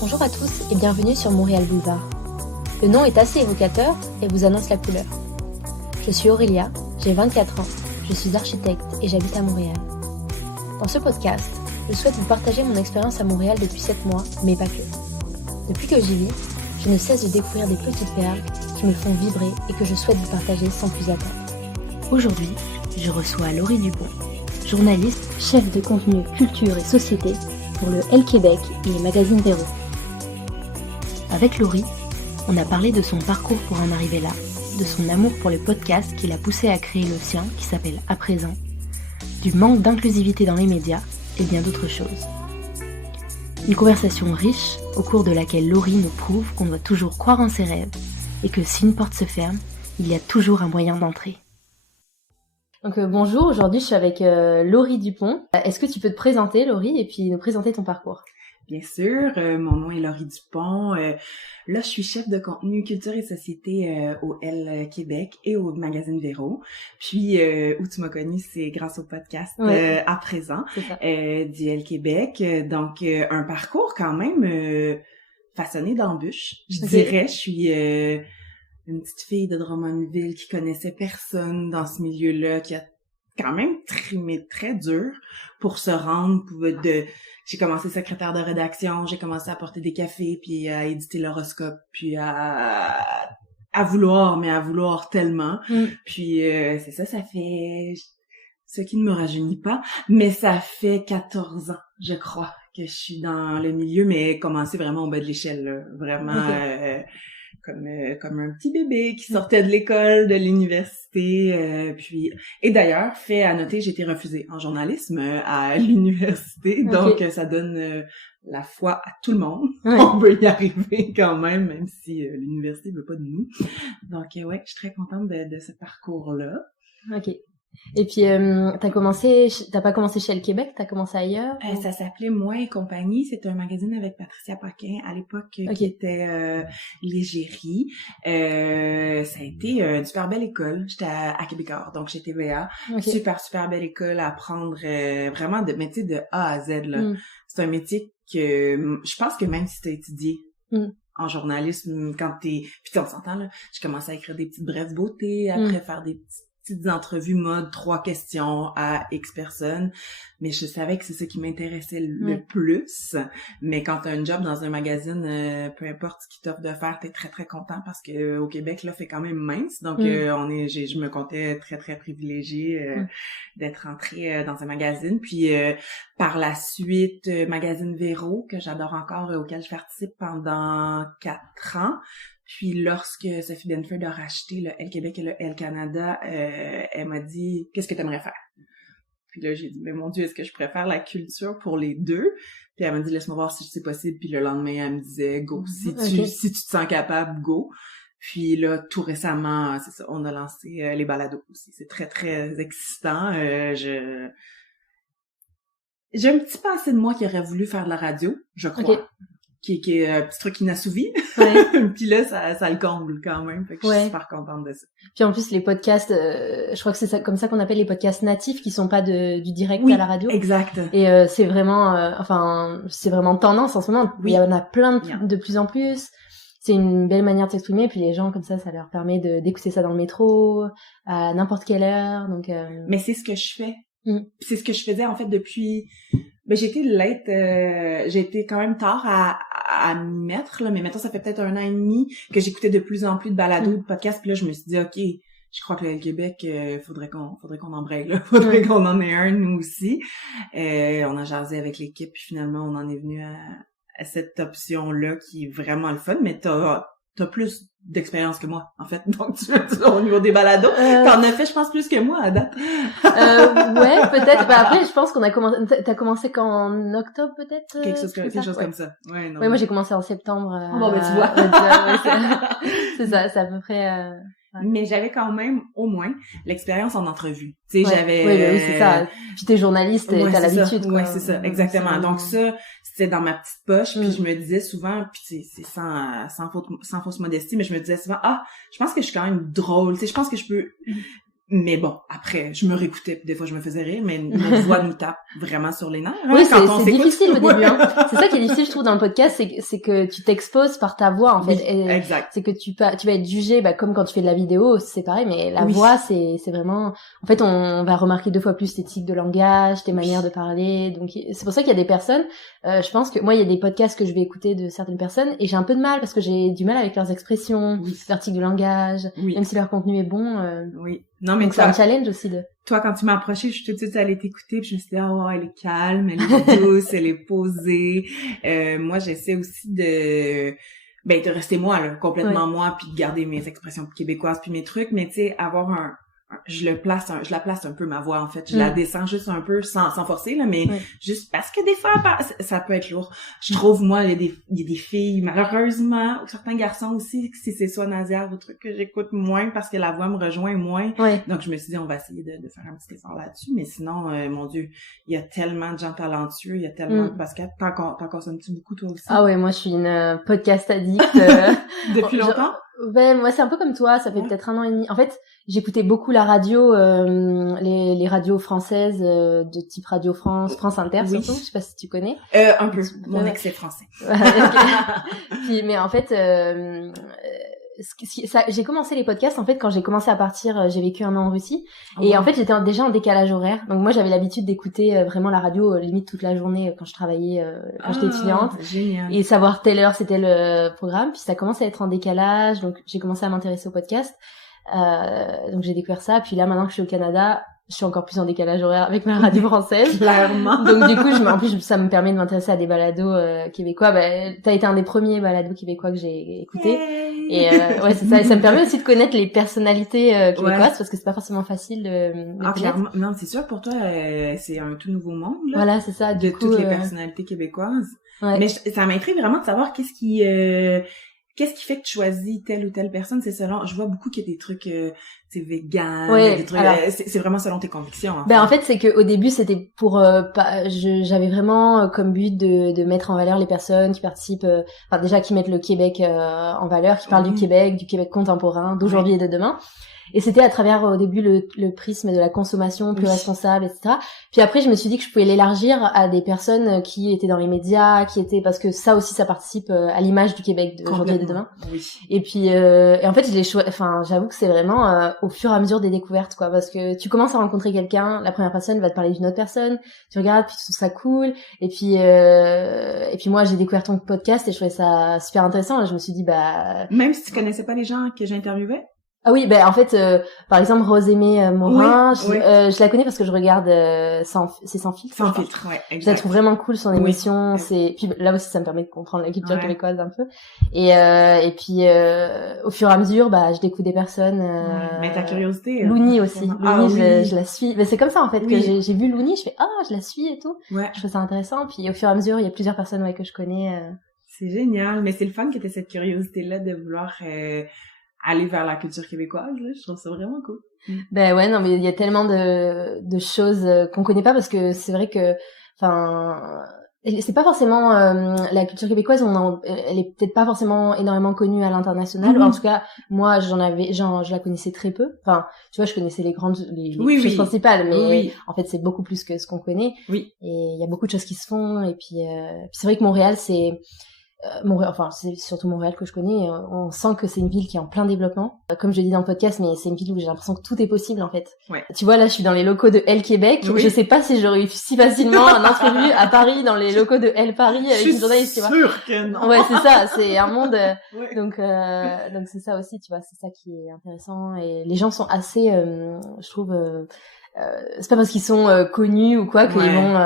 Bonjour à tous et bienvenue sur Montréal Boulevard. Le nom est assez évocateur et vous annonce la couleur. Je suis Aurélia, j'ai 24 ans, je suis architecte et j'habite à Montréal. Dans ce podcast, je souhaite vous partager mon expérience à Montréal depuis 7 mois, mais pas que. Depuis que j'y vis, je ne cesse de découvrir des petites perles qui me font vibrer et que je souhaite vous partager sans plus attendre. Aujourd'hui, je reçois Laurie Dupont, journaliste, chef de contenu culture et société pour le Elle Québec et le magazine Véro. Avec Laurie, on a parlé de son parcours pour en arriver là, de son amour pour le podcast qui l'a poussé à créer le sien qui s'appelle À présent, du manque d'inclusivité dans les médias et bien d'autres choses. Une conversation riche au cours de laquelle Laurie nous prouve qu'on doit toujours croire en ses rêves et que si une porte se ferme, il y a toujours un moyen d'entrer. Donc bonjour, aujourd'hui je suis avec Laurie Dupont. Est-ce que tu peux te présenter Laurie et puis nous présenter ton parcours? Bien sûr, mon nom est Laurie Dupont. Là, je suis chef de contenu culture et société au Elle Québec et au magazine Véro. Puis, où tu m'as connue, c'est grâce au podcast À présent du Elle Québec. Donc, un parcours quand même façonné d'embûches. Je dirais, je suis une petite fille de Drummondville qui connaissait personne dans ce milieu-là, qui a quand même trimé très dur pour se rendre j'ai commencé secrétaire de rédaction, j'ai commencé à porter des cafés, puis à éditer l'horoscope, puis à vouloir tellement. Puis c'est ça fait ce qui ne me rajeunit pas, mais ça fait 14 ans, je crois, que je suis dans le milieu, mais commencé vraiment au bas de l'échelle, là. Vraiment comme un petit bébé qui sortait de l'école, de l'université, et d'ailleurs, fait à noter, j'ai été refusée en journalisme à l'université, donc ça donne la foi à tout le monde. On peut y arriver quand même si l'université veut pas de nous. Donc je suis très contente de ce parcours-là. Ok. Et puis, t'as pas commencé chez Elle Québec, t'as commencé ailleurs? Ça s'appelait Moi et compagnie. C'était un magazine avec Patricia Paquin à l'époque qui était l'égérie. Ça a été une super belle école. J'étais à Québécois, donc chez TVA. Super belle école à apprendre vraiment de métier de A à Z, là. C'est un métier que je pense que même si t'as étudié en journalisme, puis on s'entend, là, j'ai commencé à écrire des petites brèves beauté, après faire des petites entrevues mode 3 questions à X personnes, mais je savais que c'est ça qui m'intéressait le plus. Mais quand t'as un job dans un magazine, peu importe ce qu'ils t'offrent de faire, t'es très très content parce que au Québec là fait quand même mince, donc je me comptais très très privilégiée d'être entrée dans un magazine. Puis par la suite, magazine Véro que j'adore encore, auquel je participe pendant 4 ans. Puis lorsque Sophie Benford a racheté le Elle Québec et le Elle Canada, elle m'a dit « Qu'est-ce que tu aimerais faire? » Puis là, j'ai dit « Mais mon Dieu, est-ce que je préfère la culture pour les deux? » Puis elle m'a dit « Laisse-moi voir si c'est possible. » Puis le lendemain, elle me disait « Go, si tu te sens capable, go. » Puis là, tout récemment, c'est ça, on a lancé les balados aussi. C'est très, très excitant. J'ai un petit passé de moi qui aurait voulu faire de la radio, je crois. Qui est un petit truc inassouvi. Puis là, ça le comble quand même. Fait que je suis super contente de ça. Puis en plus, les podcasts, je crois que c'est ça, comme ça qu'on appelle les podcasts natifs qui sont pas du direct à la radio. Exact. Et c'est vraiment, c'est vraiment tendance en ce moment. Il y en a plein de plus en plus. C'est une belle manière de s'exprimer. Puis les gens, comme ça leur permet d'écouter ça dans le métro, à n'importe quelle heure. Donc, Mais c'est ce que je fais. C'est ce que je faisais en fait depuis... j'ai été quand même tard à m'y mettre, là, mais maintenant ça fait peut-être 1 an et demi que j'écoutais de plus en plus de balados, de podcasts, puis là je me suis dit ok, je crois que le Québec, faudrait qu'on embraye, là, faudrait qu'on en ait un nous aussi. On a jasé avec l'équipe, puis finalement on en est venu à cette option-là qui est vraiment le fun, mais t'as plus d'expérience que moi, en fait. Donc, au niveau des balados, t'en as fait, je pense, plus que moi à date. Ouais, peut-être. Après, je pense qu'on a commencé, t'as commencé en octobre, peut-être? Quelque chose comme ça. Ouais, moi, j'ai commencé en septembre. Tu vois. C'est ça, c'est à peu près, Mais j'avais quand même, au moins, l'expérience en entrevue. Tu sais, j'avais... Oui, c'est ça. Puis t'es journaliste, t'as l'habitude, quoi. Ouais, c'est ça, exactement. Donc ça, c'était dans ma petite poche, puis je me disais souvent, puis c'est sans fausse modestie, mais je me disais souvent, je pense que je suis quand même drôle, tu sais, je pense que je peux Mais bon, après, je me réécoutais, puis des fois je me faisais rire, mais notre voix nous tape vraiment sur les nerfs. Hein, oui, c'est difficile au début. Hein. C'est ça qui est difficile, je trouve, dans le podcast, c'est que tu t'exposes par ta voix, en fait. Oui, et exact. C'est que tu vas être jugé, comme quand tu fais de la vidéo, c'est pareil, mais la voix, c'est vraiment... En fait, on va remarquer 2 fois plus tes tics de langage, tes manières de parler. Donc, c'est pour ça qu'il y a des personnes, je pense que moi, il y a des podcasts que je vais écouter de certaines personnes, et j'ai un peu de mal, parce que j'ai du mal avec leurs expressions, leurs tics de langage, même si leur contenu est bon. Oui. Non, mais donc c'est un challenge aussi Toi, quand tu m'as approché, je suis tout de suite allée t'écouter, puis je me suis dit, elle est calme, elle est douce, elle est posée. Moi, j'essaie aussi de rester moi, là, complètement moi, puis de garder mes expressions québécoises, puis mes trucs, mais tu sais, avoir je la place un peu, ma voix, en fait. Je la descends juste un peu, sans forcer, là, mais juste parce que des fois, ça peut être lourd. Je trouve, moi, il y a des filles, malheureusement, ou certains garçons aussi, si c'est soit nasillarde ou truc que j'écoute moins parce que la voix me rejoint moins. Ouais. Donc, je me suis dit, on va essayer de faire un petit effort là-dessus. Mais sinon, mon Dieu, il y a tellement de gens talentueux, il y a tellement de podcasts. T'en consommes-tu beaucoup, toi aussi? Ah ouais, moi, je suis une podcast addict. Depuis longtemps? Moi, c'est un peu comme toi, ça fait peut-être 1 an et demi. En fait, j'écoutais beaucoup la radio, les radios françaises, de type Radio France, France Inter surtout, je sais pas si tu connais. Un peu, mon ex est français. Puis, mais en fait, j'ai commencé les podcasts, en fait, quand j'ai commencé à partir, j'ai vécu 1 an en Russie, et en fait, j'étais déjà en décalage horaire, donc moi, j'avais l'habitude d'écouter vraiment la radio, limite toute la journée, quand je travaillais, quand j'étais étudiante, génial. Et savoir telle heure, c'était le programme, puis ça commence à être en décalage, donc j'ai commencé à m'intéresser au podcast, donc j'ai découvert ça, puis là, maintenant que je suis au Canada, je suis encore plus en décalage horaire avec ma radio française. Clairement. Donc du coup, en plus, ça me permet de m'intéresser à des balados québécois. T'as été un des premiers balados québécois que j'ai écouté. Et ouais, c'est ça. Et ça me permet aussi de connaître les personnalités québécoises, parce que c'est pas forcément facile de clairement. Non, c'est sûr, pour toi, c'est un tout nouveau monde, là. Voilà, c'est ça. De toutes les personnalités québécoises. Ouais. Mais ça m'intrigue vraiment de savoir qu'est-ce qui fait que tu choisis telle ou telle personne. C'est selon, je vois beaucoup qu'il y a des trucs, c'est vegan, des trucs, c'est vraiment selon tes convictions. En fait, c'est que au début, c'était pour, j'avais vraiment comme but de mettre en valeur les personnes qui participent, déjà qui mettent le Québec en valeur, qui parlent du Québec contemporain, d'aujourd'hui et de demain. Et c'était à travers au début le prisme de la consommation plus responsable, etc. Puis après, je me suis dit que je pouvais l'élargir à des personnes qui étaient dans les médias, parce que ça aussi, ça participe à l'image du Québec d'aujourd'hui et de demain. Oui. Et puis, et en fait, j'avoue que c'est vraiment au fur et à mesure des découvertes, quoi, parce que tu commences à rencontrer quelqu'un, la première personne va te parler d'une autre personne, tu regardes, puis tu trouves ça cool, et puis moi, j'ai découvert ton podcast et je trouvais ça super intéressant. Et je me suis dit, même si tu connaissais pas les gens que j'interviewais? Ah oui, en fait, par exemple, Rose-Aimée Morin, je la connais parce que je regarde Sans filtre. Sans filtre, ouais, exact. Je la trouve vraiment cool, son émission. Puis là aussi, ça me permet de comprendre la culture québécoise un peu. Et puis, au fur et à mesure, je découvre des personnes. Mais ta curiosité. Louni aussi. Louni, je la suis. Mais c'est comme ça, en fait, que j'ai vu Louni, je fais, je la suis et tout. Ouais. Je trouve ça intéressant. Puis au fur et à mesure, il y a plusieurs personnes, que je connais. C'est génial. Mais c'est le fun que t'aies cette curiosité-là de vouloir, aller vers la culture québécoise, là. Je trouve ça vraiment cool. Ouais, non, mais il y a tellement de choses qu'on connaît pas, parce que c'est vrai que, c'est pas forcément la culture québécoise, elle est peut-être pas forcément énormément connue à l'international. En tout cas, moi, je la connaissais très peu. Enfin, tu vois, je connaissais les choses principales, mais en fait, c'est beaucoup plus que ce qu'on connaît. Oui. Et il y a beaucoup de choses qui se font. Et puis c'est vrai que Montréal, c'est surtout Montréal que je connais, on sent que c'est une ville qui est en plein développement. Comme je dis dans le podcast, mais c'est une ville où j'ai l'impression que tout est possible, en fait. Ouais. Tu vois, là, je suis dans les locaux de Elle Québec. Je sais pas si j'aurais eu si facilement un entrevue à Paris, dans les locaux de Elle Paris, avec une journaliste, tu vois. Je suis sûre que non. Ouais, c'est ça, c'est un monde, donc c'est ça aussi, tu vois, c'est ça qui est intéressant. Et les gens sont assez, je trouve, c'est pas parce qu'ils sont connus ou quoi qu'ils vont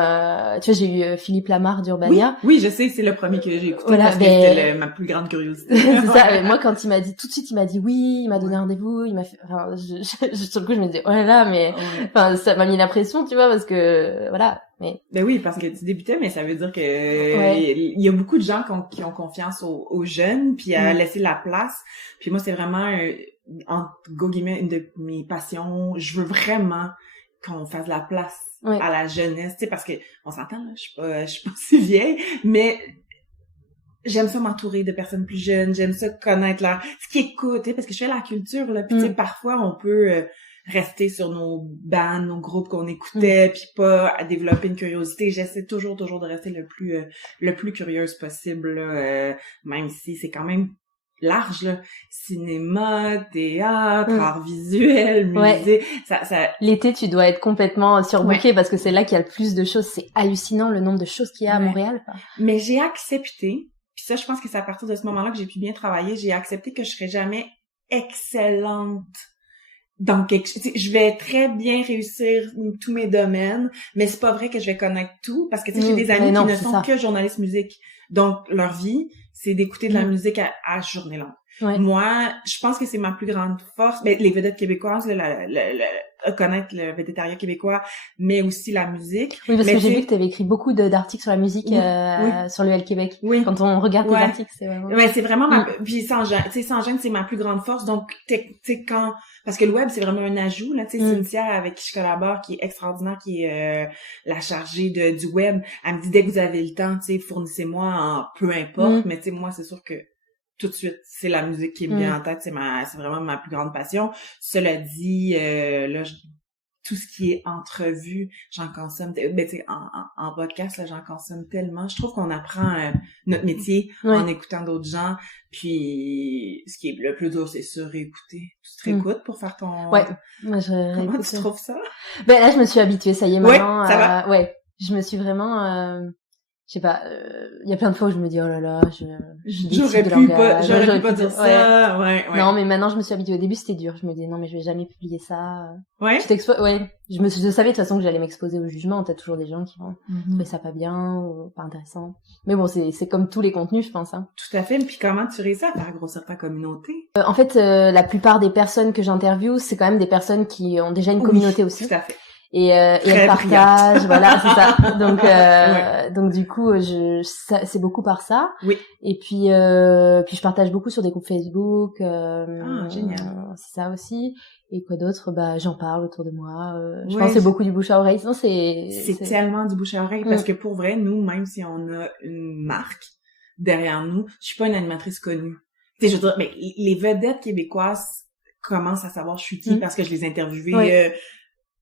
tu vois, j'ai eu Philippe Lamarre d'Urbania. Oui, je sais, c'est le premier que j'ai écouté, parce que c'était ma plus grande curiosité. C'est ça. Moi, quand il m'a dit tout de suite, il m'a dit oui, il m'a donné rendez-vous, il m'a fait, sur le coup, je me disais oh là là, mais ça m'a mis la pression, tu vois, parce que voilà. Mais oui, parce que tu débutais, mais ça veut dire que il y a beaucoup de gens qui ont confiance aux jeunes, puis à laisser la place. Puis moi, c'est vraiment entre guillemets une de mes passions. Je veux vraiment qu'on fasse la place à la jeunesse, tu sais, parce que on s'entend là, je suis pas si vieille, mais j'aime ça m'entourer de personnes plus jeunes, j'aime ça connaître ce qui écoute, parce que je fais la culture là, puis tu sais, parfois on peut rester sur nos bands, nos groupes qu'on écoutait, puis pas à développer une curiosité. J'essaie toujours de rester le plus curieuse possible, là, même si c'est quand même large, là. Cinéma, théâtre, art visuel, musée, ça... L'été, tu dois être complètement surbooké parce que c'est là qu'il y a le plus de choses. C'est hallucinant le nombre de choses qu'il y a à Montréal. Mais j'ai accepté, puis ça, je pense que c'est à partir de ce moment-là que j'ai pu bien travailler, j'ai accepté que je serais jamais excellente dans quelque chose. Je vais très bien réussir tous mes domaines, mais c'est pas vrai que je vais connaître tout parce que j'ai des amis qui ne sont que journalistes musique. Donc, leur vie, c'est d'écouter de la musique à journée longue. Ouais. Moi, je pense que c'est ma plus grande force. Ben, les vedettes québécoises, connaître le végétariat québécois, mais aussi la musique. Oui, parce que j'ai vu que tu avais écrit beaucoup d'articles sur la musique sur le L Québec. Oui. Quand on regarde tes articles, c'est vraiment... Ouais, c'est vraiment puis sans gêne, c'est ma plus grande force. Donc, parce que le web, c'est vraiment un ajout, là, tu sais, Cynthia, avec qui je collabore, qui est extraordinaire, qui est la chargée du web, elle me dit, dès que vous avez le temps, tu sais, fournissez-moi en peu importe, mais tu sais, moi, c'est sûr que tout de suite, c'est la musique qui me vient en tête, c'est vraiment ma plus grande passion. Cela dit, là, tout ce qui est entrevue, j'en consomme, tu sais, en podcast, là, j'en consomme tellement. Je trouve qu'on apprend notre métier en écoutant d'autres gens. Puis, ce qui est le plus dur, c'est ça, réécouter. Tu te réécoutes pour faire ton... Ouais. Moi, comment tu trouves ça? Ben là, je me suis habituée, ça y est, maintenant. Ouais, ça va. Ouais. Je me suis vraiment... je sais pas, il y a plein de fois où je me dis, oh là là, j'aurais pu pas dire ça, ouais. Non, mais maintenant, je me suis habituée. Au début, c'était dur. Je me disais, non, mais je vais jamais publier ça. Ouais. Je savais de toute façon que j'allais m'exposer au jugement. T'as toujours des gens qui vont trouver ça pas bien ou pas intéressant. Mais bon, c'est comme tous les contenus, je pense, hein. Tout à fait. Puis comment tu réussis à faire grossir ta communauté? En fait, la plupart des personnes que j'interviewe, c'est quand même des personnes qui ont déjà une communauté aussi. Tout à fait. Et elles partagent, voilà, c'est ça. Donc du coup, c'est beaucoup par ça. Oui. Et puis je partage beaucoup sur des groupes Facebook. Génial. C'est ça aussi. Et quoi d'autre? Bah, j'en parle autour de moi. Je pense que c'est beaucoup du bouche à oreille. Sinon, c'est tellement du bouche à oreille parce que pour vrai, nous, même si on a une marque derrière nous, je suis pas une animatrice connue. Tu sais, je veux dire, mais les vedettes québécoises commencent à savoir je suis qui parce que je les ai interviewées.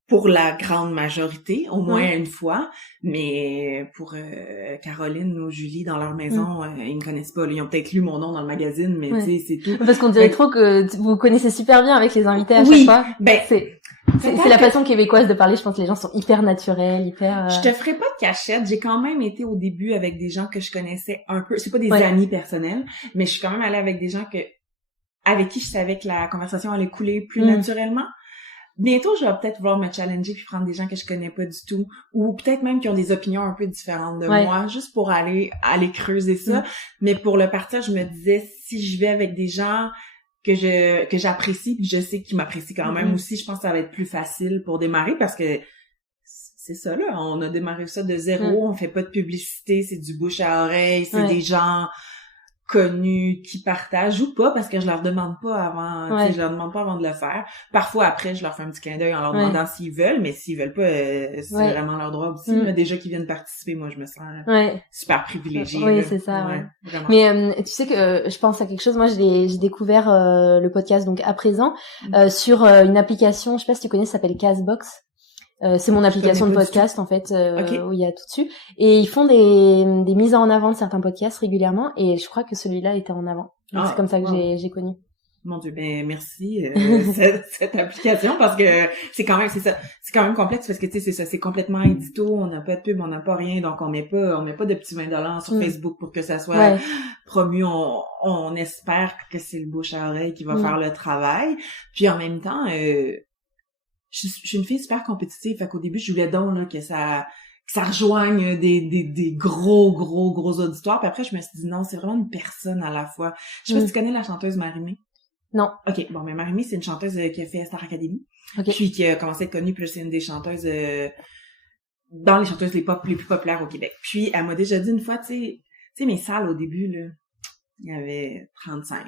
Pour la grande majorité, au moins une fois, mais pour Caroline ou Julie dans leur maison, ils me connaissent pas. Là. Ils ont peut-être lu mon nom dans le magazine, mais tu sais, c'est tout. Parce qu'on dirait trop que vous connaissez super bien avec les invités à chaque fois. Ben, c'est la façon québécoise de parler. Je pense que les gens sont hyper naturels, hyper... Je te ferai pas de cachette. J'ai quand même été au début avec des gens que je connaissais un peu. C'est pas des amis personnels, mais je suis quand même allée avec des gens avec qui je savais que la conversation allait couler plus naturellement. Bientôt, je vais peut-être vouloir me challenger puis prendre des gens que je connais pas du tout ou peut-être même qui ont des opinions un peu différentes de moi, juste pour aller creuser ça. Mais pour le partir, je me disais, si je vais avec des gens que j'apprécie puis je sais qu'ils m'apprécient quand même aussi, je pense que ça va être plus facile pour démarrer parce que c'est ça, là. On a démarré ça de zéro, on fait pas de publicité, c'est du bouche à oreille, c'est des gens connus qui partagent ou pas parce que je leur demande pas avant je leur demande pas avant de le faire. Parfois après je leur fais un petit clin d'œil en leur demandant s'ils veulent, mais s'ils veulent pas c'est vraiment leur droit aussi. Là, déjà qu'ils viennent participer, moi je me sens super privilégiée. Oui, c'est ça. Mais tu sais que je pense à quelque chose, moi j'ai découvert le podcast donc à présent sur une application, je sais pas si tu connais, ça s'appelle Castbox. C'est mon application de podcast en fait où il y a tout dessus et ils font des mises en avant de certains podcasts régulièrement et je crois que celui-là était en avant. Donc c'est comme ça que j'ai connu. Mon Dieu, ben merci cette application parce que c'est quand même complexe parce que tu sais c'est ça, c'est complètement édito, on n'a pas de pub, on n'a pas rien, donc on met pas de petits $20 sur Facebook pour que ça soit promu. On espère que c'est le bouche à oreille qui va faire le travail. Puis en même temps je suis une fille super compétitive, fait qu'au début, je voulais donc là, que ça rejoigne des gros auditoires. Puis après, je me suis dit non, c'est vraiment une personne à la fois. Je sais pas si tu connais la chanteuse Marie-Mé. Non. OK, bon, mais Marie-Mé, c'est une chanteuse qui a fait Star Academy. Puis qui a commencé à être connue, puis c'est une des chanteuses dans les chanteuses les plus populaires au Québec. Puis elle m'a déjà dit une fois, tu sais, mes salles au début, là, il y avait 35.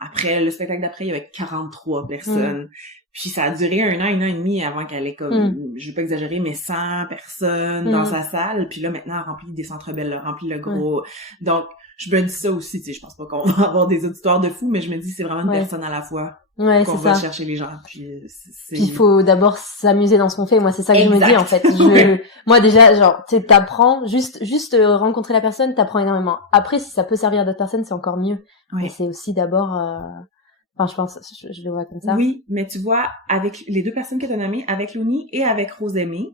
Après, le spectacle d'après, il y avait 43 personnes. Puis ça a duré 1 an et demi avant qu'elle ait comme, je vais pas exagérer, mais 100 personnes dans sa salle. Puis là, maintenant, elle remplit des Centre Bell, elle remplit le gros. Donc, je me dis ça aussi, tu sais, je pense pas qu'on va avoir des auditoires de fous, mais je me dis c'est vraiment une personne à la fois qu'on va chercher les gens. Puis il faut d'abord s'amuser dans ce qu'on fait. Moi, c'est ça que je me dis en fait. Moi déjà, genre, tu sais, t'apprends juste rencontrer la personne, t'apprends énormément. Après, si ça peut servir à d'autres personnes, c'est encore mieux. Mais c'est aussi d'abord. Enfin, je pense, je le vois comme ça. Oui, mais tu vois, avec les 2 personnes que t'as nommées, avec Louni et avec Rosemée,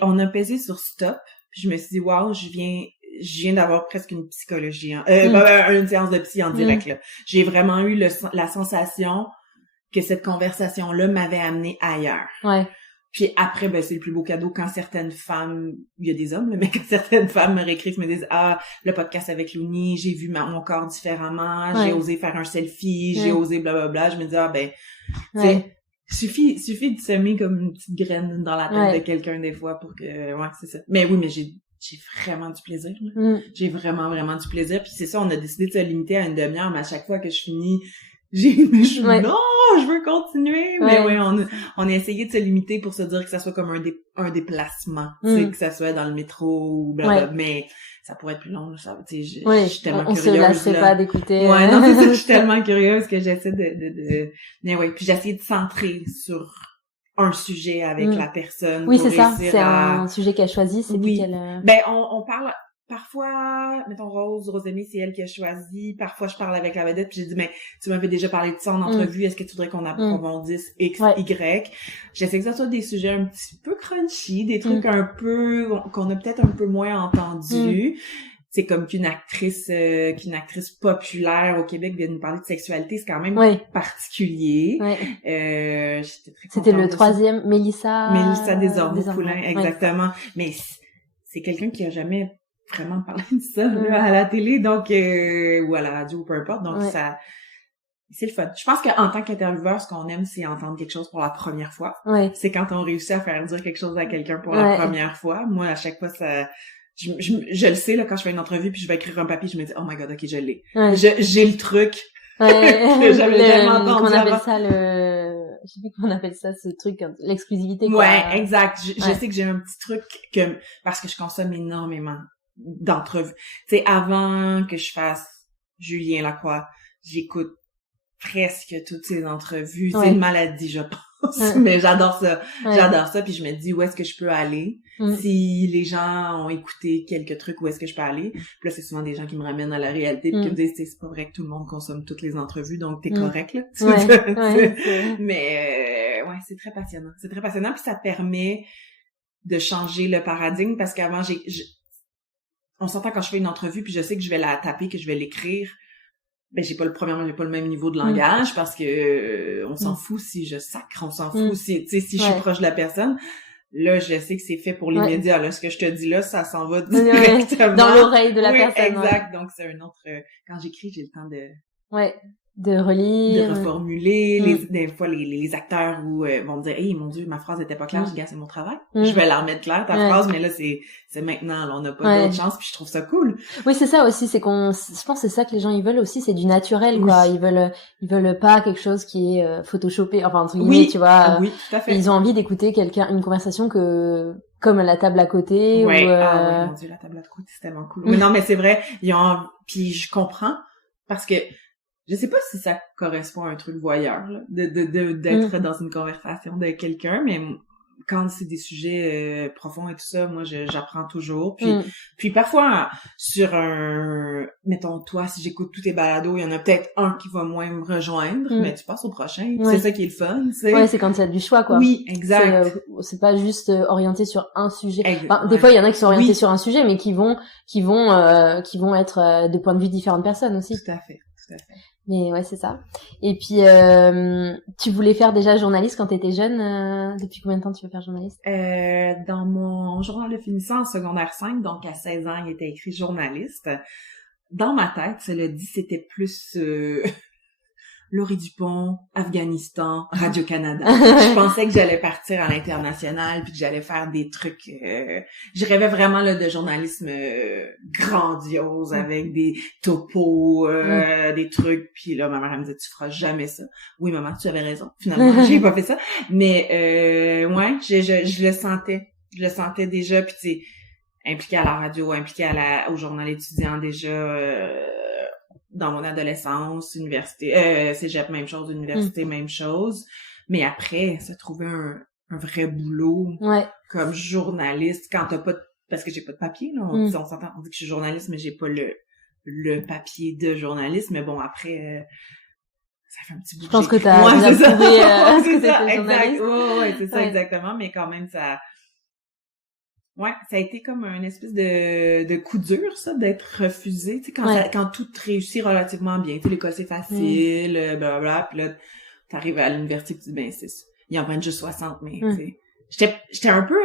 on a pesé sur stop. Puis je me suis dit, wow, je viens d'avoir presque une psychologie, une séance de psy en direct, là. J'ai vraiment eu la sensation que cette conversation-là m'avait amené ailleurs. Ouais. Puis après, c'est le plus beau cadeau quand certaines femmes, il y a des hommes, là, mais quand certaines femmes me réécrivent, me disent, le podcast avec Louni, j'ai vu mon corps différemment, j'ai osé faire un selfie, j'ai osé blablabla. Je me dis, tu sais, suffit de semer comme une petite graine dans la tête de quelqu'un des fois pour que, c'est ça. Mais oui, mais j'ai vraiment du plaisir, là. J'ai vraiment, vraiment du plaisir. Puis c'est ça, on a décidé de se limiter à une demi-heure, mais à chaque fois que je finis, non, je veux continuer. Mais on a essayé de se limiter pour se dire que ça soit comme un déplacement, tu sais, que ça soit dans le métro ou blablabla. Mais ça pourrait être plus long, là, ça, tu sais, je suis tellement curieuse. On se lasserait pas d'écouter. Ouais, non, c'est ça, je suis tellement curieuse que j'essaie mais puis j'essaie de centrer sur un sujet avec la personne. Oui, c'est ça. C'est un sujet qu'elle choisit, c'est puis qu'elle... on parle parfois, mettons Rosemée, c'est elle qui a choisi. Parfois, je parle avec la vedette puis j'ai dit, mais tu m'avais déjà parlé de ça en entrevue. Est-ce que tu voudrais qu'on approfondisse X, Y? J'essaie que ça soit des sujets un petit peu crunchy, des trucs un peu, qu'on a peut-être un peu moins entendus. C'est comme qu'une actrice populaire au Québec vienne nous parler de sexualité, c'est quand même particulier. J'étais très contente. C'était le 3e, Mélissa Desormeaux-Poulain, exactement. Mais c'est quelqu'un qui a jamais vraiment parlé de ça là, à la télé, donc ou à la radio, peu importe. Donc ça, c'est le fun. Je pense qu'en tant qu'intervieweur, ce qu'on aime, c'est entendre quelque chose pour la première fois. C'est quand on réussit à faire dire quelque chose à quelqu'un pour la première fois. Moi, à chaque fois, ça... Je le sais, là, quand je fais une entrevue puis je vais écrire un papier, je me dis, oh my god, ok, je l'ai. J'ai le truc. Que j'avais jamais entendu. Qu'on appelle ça je sais plus comment on appelle ça, ce truc, l'exclusivité, quoi. Ouais, exact. Je sais que j'ai un petit truc parce que je consomme énormément d'entrevues. Tu sais, avant que je fasse Julien Lacroix, j'écoute presque toutes ces entrevues. C'est une maladie, je pense. Mais j'adore ça. J'adore ça. Puis je me dis, où est-ce que je peux aller? Si les gens ont écouté quelques trucs, où est-ce que je peux aller? Puis là, c'est souvent des gens qui me ramènent à la réalité puis qui me disent, c'est pas vrai que tout le monde consomme toutes les entrevues, donc t'es correct, là. Mais c'est très passionnant. C'est très passionnant. Puis ça te permet de changer le paradigme parce qu'avant, on s'entend quand je fais une entrevue puis je sais que je vais la taper, que je vais l'écrire. J'ai pas le même niveau de langage parce que on s'en fout si je sacre, on s'en fout si je suis proche de la personne. Là, je sais que c'est fait pour les médias. Là, ce que je te dis là, ça s'en va directement dans l'oreille de la personne. Exact. Donc c'est un autre. Quand j'écris, j'ai le temps de relire, de reformuler. Des fois, les acteurs vont me dire, hey, mon Dieu, ma phrase était pas claire. Je dis, c'est mon travail. Je vais la remettre claire ta phrase, mais là c'est maintenant. Là, on n'a pas d'autre chance. Puis je trouve ça cool. Oui, c'est ça aussi. C'est je pense que c'est ça que les gens ils veulent aussi. C'est du naturel, quoi. Ils veulent pas quelque chose qui est photoshopé. Enfin entre guillemets, tu vois. Oui, tout à fait. Ils ont envie d'écouter une conversation comme la table à côté. Ouais. Mon Dieu, la table à côté, c'est tellement cool. Mais non, mais c'est vrai. Puis je comprends parce que je sais pas si ça correspond à un truc voyeur, là, d'être dans une conversation de quelqu'un, mais quand c'est des sujets profonds et tout ça, moi, j'apprends toujours. Puis parfois, mettons, toi, si j'écoute tous tes balados, il y en a peut-être un qui va moins me rejoindre, mais tu passes au prochain. C'est ça qui est le fun, tu sais. Ouais, c'est quand il y a du choix, quoi. Oui, exact. C'est pas juste orienté sur un sujet. Des fois, il y en a qui sont orientés sur un sujet, mais qui vont être de points de vue différentes personnes aussi. Tout à fait. Mais ouais, c'est ça. Et puis, tu voulais faire déjà journaliste quand t'étais jeune. Depuis combien de temps tu veux faire journaliste? Dans mon journal de finissant en secondaire 5, donc à 16 ans, il était écrit journaliste. Dans ma tête, cela dit, c'était plus Laurie Dupont, Afghanistan, Radio-Canada. Je pensais que j'allais partir à l'international puis que j'allais faire des trucs... je rêvais vraiment là de journalisme grandiose avec des topos, des trucs. Puis là, ma mère elle me disait, tu feras jamais ça. Oui, maman, tu avais raison. Finalement, j'ai pas fait ça. Mais je le sentais. Je le sentais déjà. Puis tu sais, impliquée à la radio, impliquée au journal étudiant déjà dans mon adolescence, université, cégep, même chose, université, même chose. Mais après, se trouver un vrai boulot comme journaliste quand t'as pas parce que j'ai pas de papier, là. On s'entend, on dit que je suis journaliste, mais j'ai pas le papier de journaliste. Mais bon, après, ça fait un petit bout Je pense que t'as déjà prouvé que t'étais journaliste. Ouais, c'est ça, exactement. Mais quand même, ça a été comme un espèce de coup dur, ça, d'être refusé. Tu sais, quand tout réussit relativement bien. Tu sais, l'école, c'est facile, blablabla. Puis là, t'arrives à l'université, puis tu dis, ben, c'est ça. Il en prennent juste 60, mais, tu sais. J'étais un peu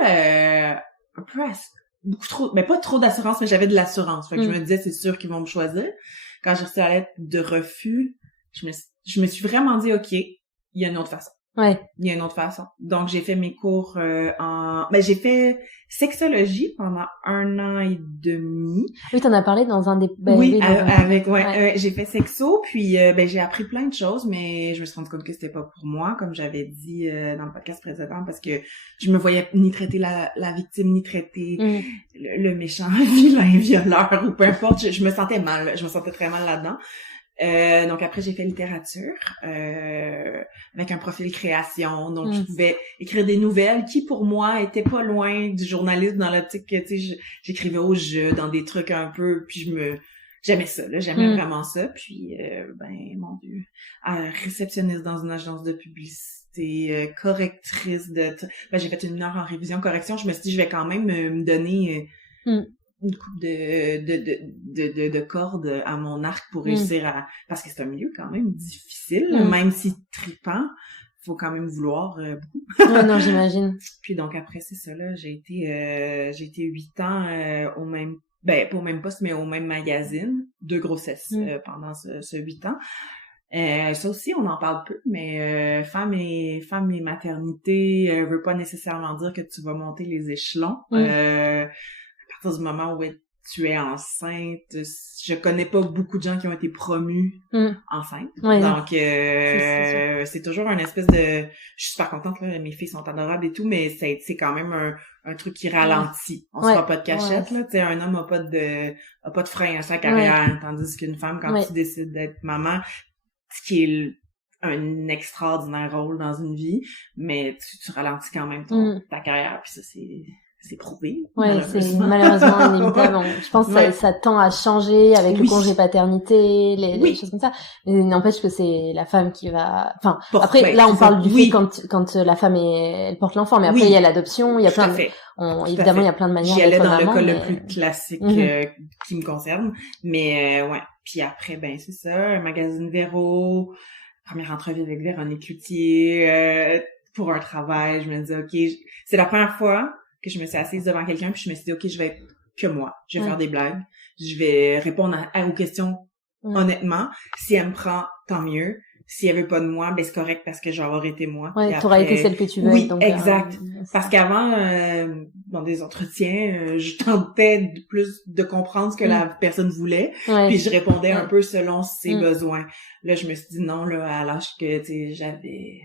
beaucoup trop, mais pas trop d'assurance, mais j'avais de l'assurance. Fait que je me disais, c'est sûr qu'ils vont me choisir. Quand j'ai reçu la lettre de refus, je me suis vraiment dit, OK, il y a une autre façon. Ouais. Il y a une autre façon. Donc, j'ai fait mes cours j'ai fait sexologie pendant 1 an et demi. Oui, t'en as parlé dans un des... j'ai fait sexo, puis j'ai appris plein de choses, mais je me suis rendu compte que c'était pas pour moi, comme j'avais dit dans le podcast précédent, parce que je me voyais ni traiter la victime, ni traiter le méchant, vilain, violeur, ou peu importe. Je me sentais mal, je me sentais très mal là-dedans. Donc après j'ai fait littérature avec un profil création, donc je pouvais écrire des nouvelles qui pour moi étaient pas loin du journalisme dans l'optique que tu sais j'écrivais au jeu dans des trucs un peu, puis j'aimais ça là, j'aimais vraiment ça, puis mon Dieu, réceptionniste dans une agence de publicité, correctrice j'ai fait 1 heure en révision correction, je me suis dit je vais quand même me donner une coupe de cordes à mon arc pour réussir parce que c'est un milieu quand même difficile, même si trippant, faut quand même vouloir beaucoup. Ouais, non, j'imagine. Puis donc après c'est ça là, j'ai été 8 ans au même pas au même poste mais au même magazine, 2 grossesses pendant ce 8 ans. Ça aussi on en parle peu, mais femme et maternité veut pas nécessairement dire que tu vas monter les échelons. À partir du moment où tu es enceinte, je connais pas beaucoup de gens qui ont été promus enceintes. Ouais, donc c'est toujours une espèce de, je suis super contente là, mes filles sont adorables et tout, mais c'est quand même un truc qui ralentit. On se fera pas de cachette là, tu sais, un homme a pas de frein à sa carrière, tandis qu'une femme quand tu décides d'être maman, ce qui est un extraordinaire rôle dans une vie, mais tu ralentis quand même ta carrière, puis ça c'est prouvé. Ouais, c'est malheureusement inévitable. Je pense que ça tend à changer avec le congé paternité, les choses comme ça. Mais n'empêche que c'est la femme qui va, enfin, après, là, on parle du fait quand la femme elle porte l'enfant, mais après, il y a l'adoption, il y a plein évidemment, il y a plein de manières d'être maman. J'y allais dans le cas le plus classique qui me concerne. Mais, Puis après, c'est ça, un magazine Véro, première entrevue avec Véronique Cloutier, pour un travail. Je me disais, OK, c'est la première fois que je me suis assise devant quelqu'un, puis je me suis dit, OK, je vais être que moi. Je vais faire des blagues. Je vais répondre aux questions honnêtement. Si elle me prend, tant mieux. Si elle veut pas de moi, c'est correct parce que j'aurais été moi. Ouais, t'auras été celle que tu veux. Oui, donc, exact. Parce qu'avant, dans des entretiens, je tentais plus de comprendre ce que la personne voulait. Puis je répondais un peu selon ses besoins. Là, je me suis dit non, là, à l'âge que, tu sais, j'avais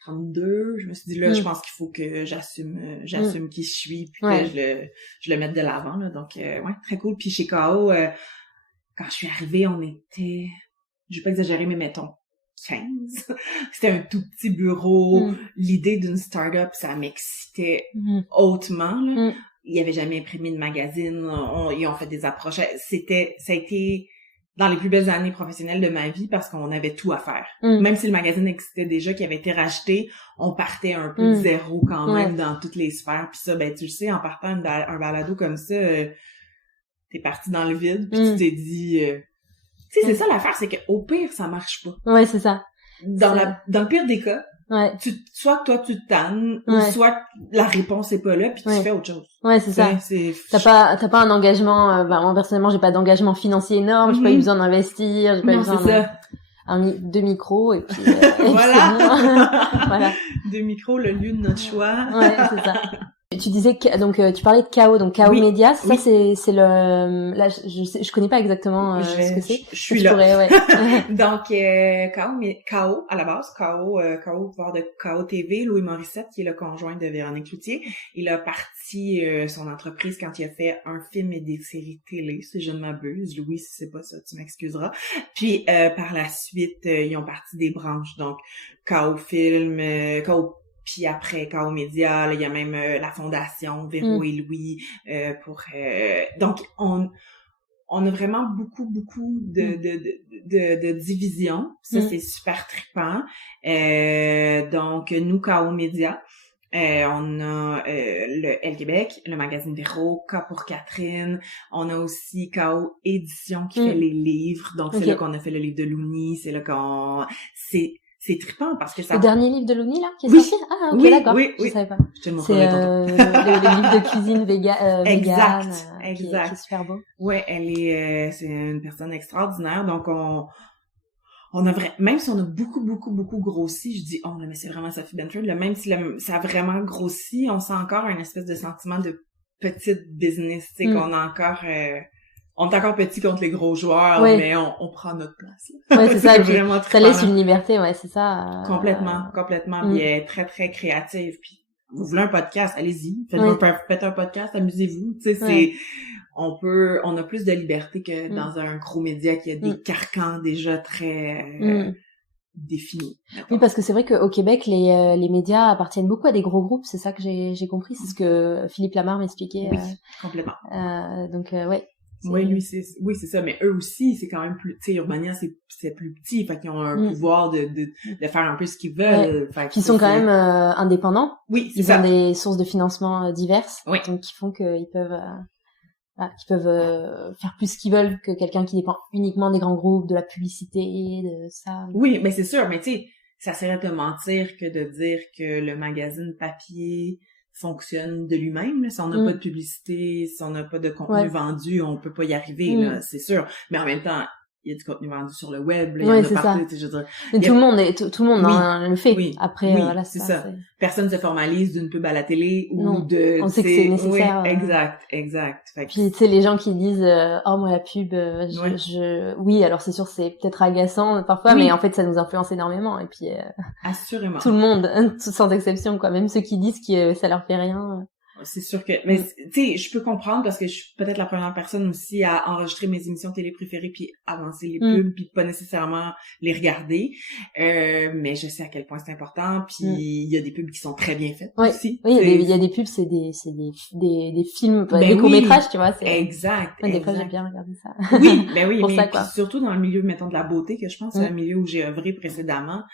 32, je me suis dit là, je pense qu'il faut que j'assume qui je suis, puis que je le mette de l'avant là. Donc très cool. Puis chez KO, quand je suis arrivée, on était, je vais pas exagérer, mais mettons 15. C'était un tout petit bureau. L'idée d'une start-up, ça m'excitait hautement là. Il y avait jamais imprimé de magazine, ils ont fait des approches. Ça a été dans les plus belles années professionnelles de ma vie parce qu'on avait tout à faire. Même si le magazine existait déjà, qui avait été racheté, on partait un peu de zéro quand même dans toutes les sphères. Puis ça, tu le sais, en partant un balado comme ça, t'es parti dans le vide, puis tu t'es dit... Tu sais, c'est ça l'affaire, c'est qu'au pire, ça marche pas. Ouais, c'est ça. Dans le pire des cas, soit toi tu te tannes, ou soit la réponse est pas là, puis tu fais autre chose. Ouais, c'est ça. T'as pas un engagement, moi personnellement, j'ai pas d'engagement financier énorme, j'ai pas eu besoin d'investir, j'ai pas eu besoin de micros, et puis, voilà. Voilà. 2 micros, le lieu de notre choix. Ouais, c'est ça. disais que, donc tu parlais de KO, donc KO Oui. Média, ça Oui. c'est le là je connais pas exactement ce que c'est. Je suis Tu là. pourrais, ouais. Donc KO à la base, KO pouvoir de KO TV, Louis Morissette qui est le conjoint de Véronique Cloutier, il a parti son entreprise quand il a fait un film et des séries télé, si je ne m'abuse. Louis, si c'est pas ça, tu m'excuseras. Puis par la suite, ils ont parti des branches, donc KO Film, KO. Puis après, KO Média, là, il y a même la fondation Véro et Louis pour... donc, on a vraiment beaucoup de divisions. Ça, c'est super trippant. Donc, nous, KO Média, on a le Elle Québec, le magazine Véro, K pour Catherine. On a aussi KO Édition qui fait les livres. Donc, c'est là qu'on a fait le livre de Louni. C'est là qu'on... C'est trippant parce que ça... Le dernier livre de Louni, là, qui est sorti? Ah, ok, oui, d'accord. Oui, je savais pas. Je te le c'est le livre de cuisine végane, qui est super beau. Ouais, c'est une personne extraordinaire. Donc, on a même si on a beaucoup grossi, je dis, mais c'est vraiment Sophie Bentford, là, même si ça a vraiment grossi, on sent encore un espèce de sentiment de petite business, tu sais, qu'on a encore... on est encore petit contre les gros joueurs, mais on prend notre place. Ouais, c'est ça. Vraiment ça laisse une liberté, ouais, c'est ça. Complètement. Puis elle est très, très créative. Puis vous voulez un podcast, allez-y. Faites un podcast, amusez-vous. Tu sais, on a plus de liberté que dans un gros média qui a des carcans déjà très définis. Oui, parce que c'est vrai qu'au Québec, les médias appartiennent beaucoup à des gros groupes. C'est ça que j'ai compris. C'est ce que Philippe Lamarre m'expliquait. Oui, complètement. Donc, ouais. Oui, c'est ça, mais eux aussi, c'est quand même plus, tu sais, Urbania, c'est plus petit, fait qu'ils ont un pouvoir de faire un peu ce qu'ils veulent. Ouais. Puis ils sont quand même indépendants. Oui, c'est ils ça. Ils ont des sources de financement diverses, oui. Donc qui font qu'ils peuvent faire plus ce qu'ils veulent que quelqu'un qui dépend uniquement des grands groupes, de la publicité, de ça. Oui, mais c'est sûr, mais tu sais, ça serait de mentir que de dire que le magazine papier fonctionne de lui-même. Là. Si on n'a pas de publicité, si on n'a pas de contenu vendu, on peut pas y arriver, là, c'est sûr. Mais en même temps, il y a du contenu vendu sur le web, là, il y en a partout, je veux dire. Mais tout le monde le fait. Oui, après, voilà, c'est ça. Personne ne se formalise d'une pub à la télé ou on sait que c'est nécessaire. Oui, exact. Fait que... Puis tu sais, les gens qui disent moi la pub, oui, alors c'est sûr c'est peut-être agaçant parfois, mais en fait ça nous influence énormément. Et puis assurément. Tout le monde, sans exception, quoi. Même ceux qui disent que ça leur fait rien. C'est sûr que, mais tu sais, je peux comprendre parce que je suis peut-être la première personne aussi à enregistrer mes émissions télé préférées puis avancer les pubs puis pas nécessairement les regarder. Mais je sais à quel point c'est important. Puis il y a des pubs qui sont très bien faites aussi. Oui, il y a des pubs, c'est des films, des courts-métrages, tu vois. Exact. Des fois, j'ai bien regardé ça. Oui, ben oui, Pour mais ça, quoi. surtout dans le milieu, mettons, de la beauté, que je pense c'est un milieu où j'ai œuvré précédemment.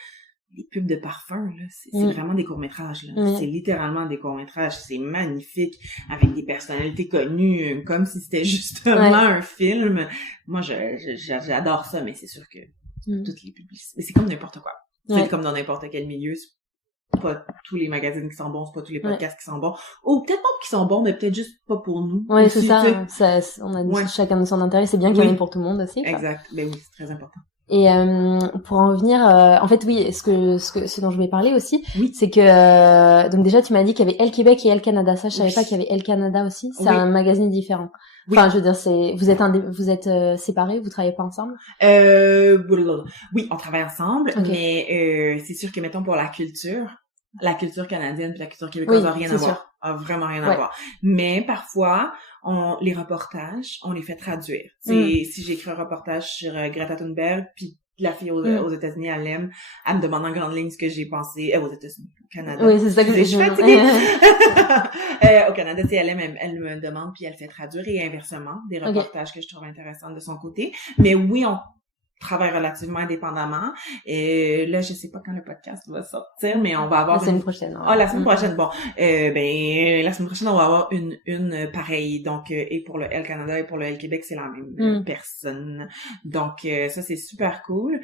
Les pubs de parfum, là, c'est vraiment des courts-métrages, là. C'est littéralement des courts-métrages. C'est magnifique, avec des personnalités connues, comme si c'était justement un film. Moi, j'adore ça, mais c'est sûr que toutes les publicités, c'est comme n'importe quoi. C'est comme dans n'importe quel milieu. C'est pas tous les magazines qui sont bons, c'est pas tous les podcasts qui sont bons. Ou peut-être pas qui sont bons, mais peut-être juste pas pour nous. Ouais, c'est ça. On a chacun de son intérêt. C'est bien qu'il y en ait pour tout le monde aussi, quoi. Exact. Ben oui, c'est très important. Et pour en revenir, en fait, oui, ce dont je vais parler aussi, c'est que donc déjà tu m'as dit qu'il y avait Elle Québec et Elle Canada. Ça, je savais pas qu'il y avait Elle Canada aussi. C'est un magazine différent. Enfin, je veux dire, vous êtes séparés, vous travaillez pas ensemble? Oui, on travaille ensemble, mais c'est sûr que mettons pour la culture canadienne puis la culture québécoise a rien à voir. A vraiment rien à voir. Mais parfois, les reportages, on les fait traduire. Si j'écris un reportage sur Greta Thunberg, puis la fille aux États-Unis, elle me demande en grande ligne ce que j'ai pensé aux États-Unis, au Canada. Oui, c'est ça que je suis fatiguée. Au Canada, elle me demande puis elle fait traduire et inversement des reportages que je trouve intéressants de son côté. Mais oui, on travaille relativement indépendamment. Et là, je sais pas quand le podcast va sortir, mais on va avoir la semaine prochaine. La semaine prochaine. Bon, la semaine prochaine, on va avoir une pareille. Donc, et pour le Elle Canada et pour le Elle Québec, c'est la même personne. Donc, ça, c'est super cool.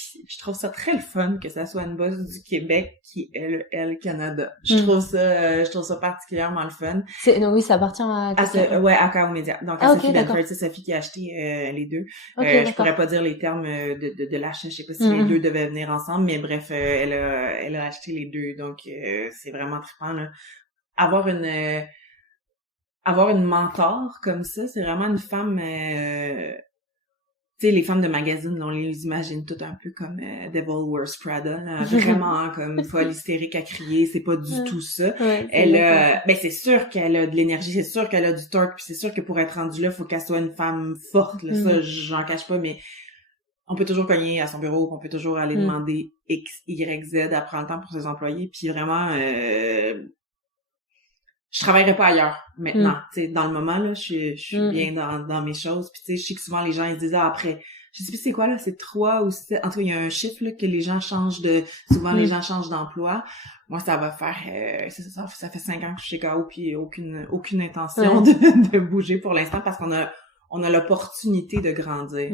Puis, je trouve ça très le fun que ça soit une boss du Québec qui est le Elle Canada. Je trouve ça particulièrement le fun. Donc oui, ça appartient à à KO Média. Donc à Sophie Bentford, c'est Sophie qui a acheté les deux. Je pourrais pas dire les termes de l'achat, je sais pas si les deux devaient venir ensemble, mais bref, elle a acheté les deux. Donc c'est vraiment trippant là. avoir une mentor comme ça, c'est vraiment une femme, tu sais, les femmes de magazine, on les imagine toutes un peu comme Devil Wears Prada, là, vraiment comme folle hystérique à crier, c'est pas du tout ça. Ouais, Elle a, ben c'est sûr qu'elle a de l'énergie, c'est sûr qu'elle a du torque, puis c'est sûr que pour être rendue là, faut qu'elle soit une femme forte, là, ça j'en cache pas, mais on peut toujours cogner à son bureau, on peut toujours aller demander X, Y, Z, elle prend le temps pour ses employés, puis vraiment je travaillerai pas ailleurs maintenant, tu sais, dans le moment là, je suis bien dans mes choses, puis tu sais, je sais que souvent les gens ils se disent après, je sais plus c'est quoi là, c'est 3 ou 7, en tout cas il y a un chiffre là que les gens changent souvent les gens changent d'emploi. Moi ça va faire ça fait 5 ans que je suis chez KO puis aucune intention de bouger pour l'instant parce qu'on a l'opportunité de grandir.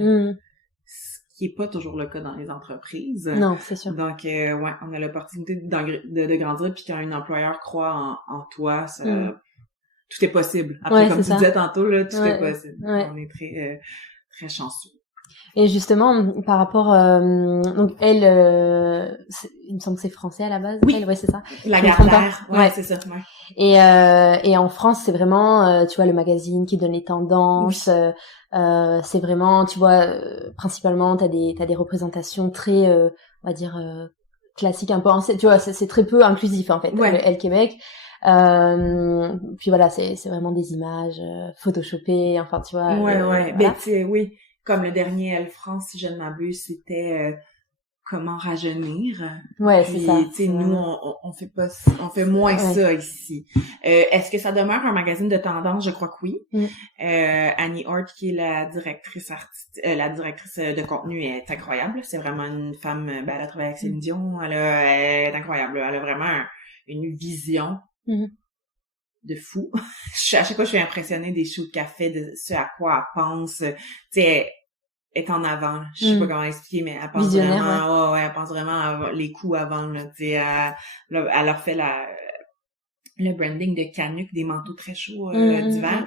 Ce qui est pas toujours le cas dans les entreprises. Non, c'est sûr. Donc, ouais, on a l'opportunité de grandir, puis quand un employeur croit en toi, ça, tout est possible. Après, comme tu disais tantôt, là, tout est possible. Ouais. On est très, très chanceux. Et justement, par rapport, donc elle, il me semble que c'est français à la base. Oui. Elle, ouais, c'est ça. Lagardère. Ouais, c'est ça. Ouais. Et en France, c'est vraiment, tu vois, le magazine qui donne les tendances. C'est vraiment, tu vois, principalement, t'as des représentations très, on va dire, classiques, un peu, tu vois, c'est très peu inclusif en fait. Ouais. Le Elle Québec. Puis voilà, c'est vraiment des images photoshopées, enfin, tu vois. Ouais. Voilà. Ben, tu sais, oui. Comme le dernier Elle France, si je ne m'abuse, c'était comment rajeunir. Ouais, puis, c'est ça. Tu sais, nous, on fait moins ça ici. Est-ce que ça demeure un magazine de tendance? Je crois que oui. Annie Hort, qui est la directrice de contenu, est incroyable. C'est vraiment une femme, elle a travaillé avec Céline Dion. Elle est incroyable. Elle a vraiment une vision. De fou. À chaque fois, je suis impressionnée des shows qu'elle fait, de ce à quoi elle pense. Tu sais, elle est en avant. Je sais pas comment expliquer, mais elle pense vraiment, elle pense vraiment à les coups avant, là. Tu sais, elle leur fait le branding de Canuck, des manteaux très chauds, d'hiver.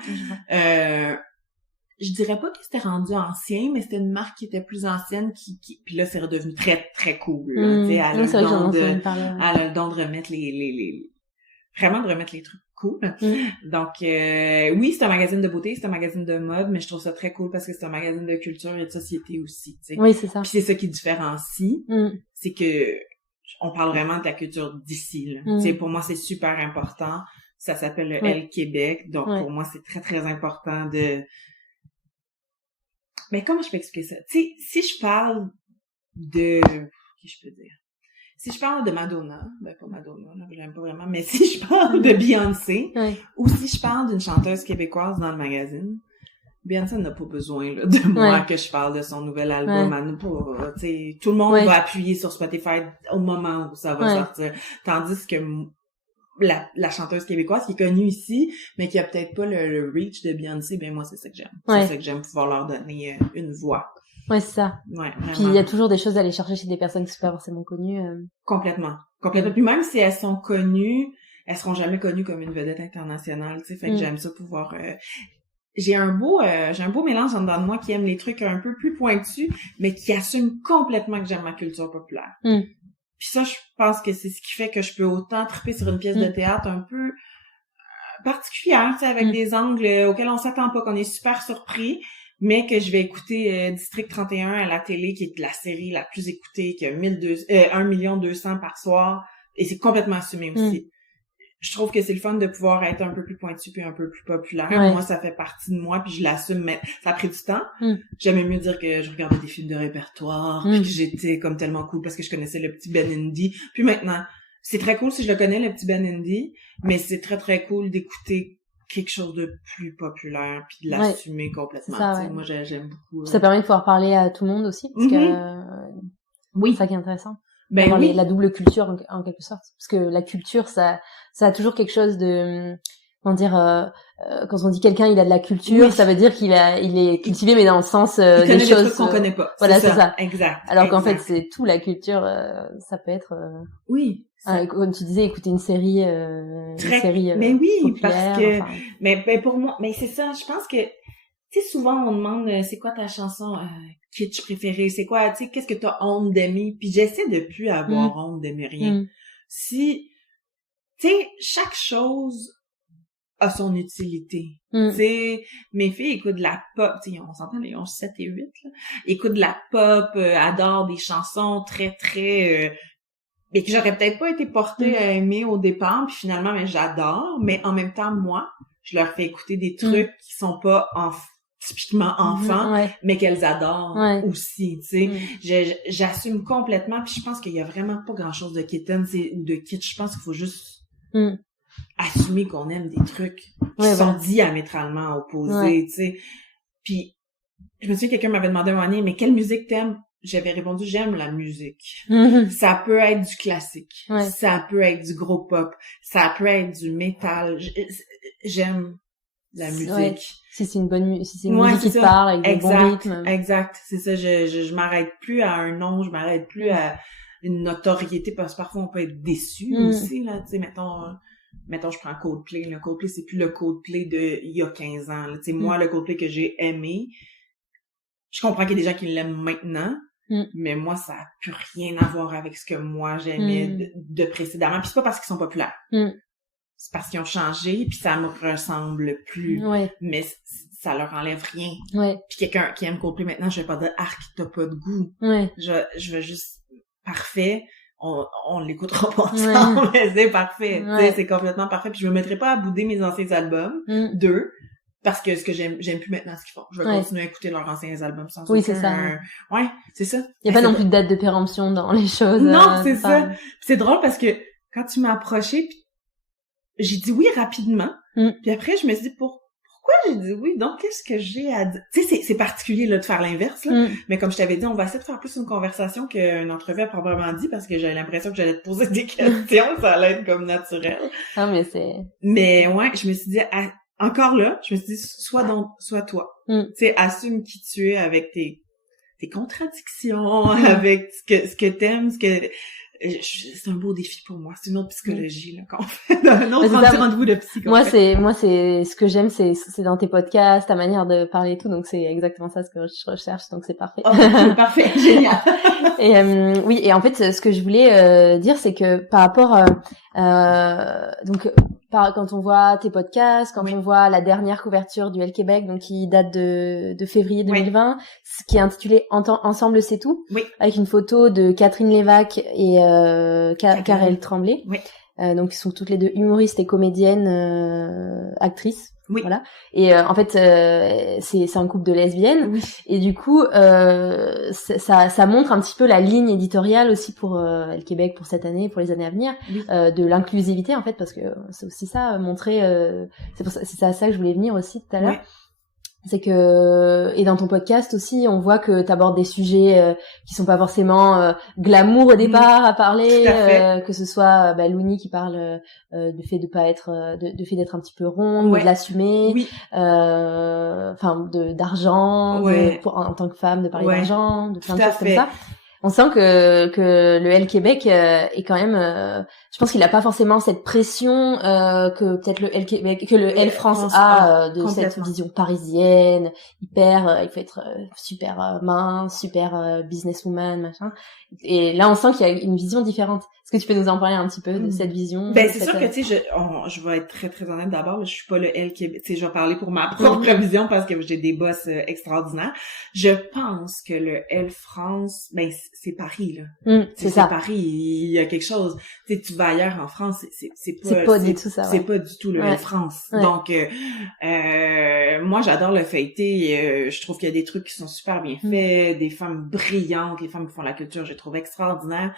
Je dirais pas que c'était rendu ancien, mais c'était une marque qui était plus ancienne puis là, c'est redevenu très, très cool, là. Tu sais, elle a le don de remettre vraiment de remettre les trucs cool. Donc, oui, c'est un magazine de beauté, c'est un magazine de mode, mais je trouve ça très cool parce que c'est un magazine de culture et de société aussi, tu sais. Oui, c'est ça. Puis c'est ça qui différencie, c'est que on parle vraiment de la culture d'ici, là. Tu sais, pour moi, c'est super important. Ça s'appelle le Elle Québec, donc pour moi, c'est très, très important de... Mais comment je peux expliquer ça? Tu sais, si je parle de... Qui je peux dire? Si je parle de Madonna, ben pas Madonna, là, j'aime pas vraiment, mais si je parle de Beyoncé, ou si je parle d'une chanteuse québécoise dans le magazine, Beyoncé n'a pas besoin là, de moi que je parle de son nouvel album. Tu sais, tout le monde va appuyer sur Spotify au moment où ça va sortir. Tandis que la chanteuse québécoise qui est connue ici, mais qui a peut-être pas le reach de Beyoncé, ben moi c'est ça que j'aime. C'est ça que j'aime, pouvoir leur donner une voix. Ouais, c'est ça. Ouais, vraiment. Puis il y a toujours des choses à aller chercher chez des personnes qui sont pas forcément connues. Complètement. Puis même si elles sont connues, elles seront jamais connues comme une vedette internationale, tu sais. Fait que j'aime ça pouvoir... J'ai un beau mélange en dedans de moi qui aime les trucs un peu plus pointus, mais qui assume complètement que j'aime ma culture populaire. Puis ça, je pense que c'est ce qui fait que je peux autant triper sur une pièce de théâtre un peu particulière, tu sais, avec des angles auxquels on s'attend pas, qu'on est super surpris, mais que je vais écouter District 31 à la télé, qui est la série la plus écoutée, qui a 1 200 000 par soir, et c'est complètement assumé aussi. Je trouve que c'est le fun de pouvoir être un peu plus pointu puis un peu plus populaire. Moi, ça fait partie de moi, puis je l'assume, mais ça a pris du temps. J'aimais mieux dire que je regardais des films de répertoire, puis que j'étais comme tellement cool parce que je connaissais le petit Ben Indy. Puis maintenant, c'est très cool si je le connais, le petit Ben Indy, mais c'est très, très cool d'écouter quelque chose de plus populaire puis de l'assumer complètement. Ça, moi, j'aime beaucoup. Ça permet de pouvoir parler à tout le monde aussi, parce que c'est ça qui est intéressant. Ben la double culture en quelque sorte, parce que la culture ça a toujours quelque chose de, comment dire, quand on dit quelqu'un il a de la culture, ça veut dire il est cultivé, mais dans le sens des choses des trucs qu'on connaît pas. Voilà, c'est ça. Exact. Alors qu'en fait c'est tout la culture, ça peut être comme tu disais, écouter une série mais oui, populaire, parce que mais pour moi, mais c'est ça, je pense que tu sais, souvent on demande c'est quoi ta chanson kitsch préférée, c'est quoi, tu sais, qu'est-ce que t'as honte d'aimer, puis j'essaie de plus avoir honte d'aimer rien. Si tu sais, chaque chose a son utilité. Tu sais, mes filles écoutent de la pop, tu sais, on s'entend, ils ont 7 et 8, là. Ils écoutent de la pop, adorent des chansons très, très... mais que j'aurais peut-être pas été portée à aimer au départ, puis finalement, mais j'adore. Mais en même temps, moi, je leur fais écouter des trucs qui sont pas typiquement enfants, mais qu'elles adorent aussi, tu sais. J'assume complètement, puis je pense qu'il y a vraiment pas grand-chose de kitten ou de kitsch. Je pense qu'il faut juste assumer qu'on aime des trucs qui sont diamétralement opposés, tu sais. Puis, je me souviens, quelqu'un m'avait demandé un moment donné, mais quelle musique t'aimes? J'avais répondu, j'aime la musique. Ça peut être du classique. Ça peut être du gros pop. Ça peut être du métal. J'aime la musique. Si c'est une bonne musique qui te parle avec des bons rythmes. Exact. C'est ça. Je m'arrête plus à un nom. Je m'arrête plus à une notoriété parce que parfois on peut être déçu aussi, là. Tu sais, mettons, je prends Coldplay. Le Coldplay, c'est plus le Coldplay de il y a 15 ans, là. Tu sais, moi, le Coldplay que j'ai aimé, je comprends qu'il y a des gens qui l'aiment maintenant. Mais moi, ça a plus rien à voir avec ce que moi j'aimais de précédemment. Puis c'est pas parce qu'ils sont populaires. C'est parce qu'ils ont changé, puis ça me ressemble plus. Mais ça leur enlève rien. Puis quelqu'un qui aime Coldplay maintenant, je vais pas dire « Arc, t'as pas de goût ». Je vais juste « Parfait ». On l'écoutera pas ensemble, mais c'est parfait. C'est complètement parfait. Puis je me mettrai pas à bouder mes anciens albums. Parce que ce que j'aime plus maintenant ce qu'ils font. Je vais continuer à écouter leurs anciens albums sans aucun... c'est ça. C'est ça. Il y a pas non plus de date de péremption dans les choses. Non, c'est ça. Puis c'est drôle parce que quand tu m'as approché, puis j'ai dit oui rapidement. Puis après, je me suis dit pourquoi j'ai dit oui? Donc, qu'est-ce que j'ai à dire? Tu sais, c'est particulier là de faire l'inverse, là. Mais comme je t'avais dit, on va essayer de faire plus une conversation qu'une entrevue à proprement dit parce que j'avais l'impression que j'allais te poser des questions. Ça allait être comme naturel. Non, mais c'est... Mais ouais, je me suis dit... Encore là, je me suis dit, sois toi. Tu sais, assume qui tu es avec tes contradictions, avec ce que t'aimes, c'est un beau défi pour moi. C'est une autre psychologie, là, qu'on fait. Un autre rendez-vous de psy. Moi, c'est ce que j'aime, c'est dans tes podcasts, ta manière de parler et tout. Donc, c'est exactement ça ce que je recherche. Donc, c'est parfait. Oh, parfait. Génial. Et, oui. Et en fait, ce que je voulais, dire, c'est que par rapport, quand on voit tes podcasts, quand on voit la dernière couverture du Elle Québec, donc qui date de février 2020, qui est intitulée Ensemble c'est tout, avec une photo de Catherine Lévesque et Karel Tremblay, donc qui sont toutes les deux humoristes et comédiennes, actrices. Voilà. Et en fait, c'est un couple de lesbiennes. Et du coup, ça montre un petit peu la ligne éditoriale aussi pour Elle Québec pour cette année, pour les années à venir, de l'inclusivité en fait, parce que c'est aussi ça montrer. C'est à ça que je voulais venir aussi tout à l'heure. C'est que, et dans ton podcast aussi, on voit que t'abordes des sujets qui sont pas forcément glamour au départ à parler, que ce soit Louni qui parle du fait de pas être, de fait d'être un petit peu ronde, de l'assumer, d'argent, en tant que femme, de parler d'argent, de plein de choses comme ça. On sent que le Elle Québec est quand même, je pense qu'il a pas forcément cette pression que peut-être le Elle Québec, que le Elle France a de cette vision parisienne, hyper, il faut être super mince, super businesswoman, machin. Et là, on sent qu'il y a une vision différente. Est-ce que tu peux nous en parler un petit peu de cette vision? C'est sûr que, tu sais, je vais être très, très honnête d'abord, là, je suis pas le Elle Québec, tu sais, je vais parler pour ma propre vision parce que j'ai des boss extraordinaires. Je pense que le Elle France, c'est Paris, là. C'est Paris, il y a quelque chose. Tu sais, tu vas ailleurs en France, c'est pas du tout ça, c'est pas du tout le Elle France. Donc, moi, j'adore le feuilleté, je trouve qu'il y a des trucs qui sont super bien faits, des femmes brillantes, les femmes qui font la culture, je les trouve extraordinaires.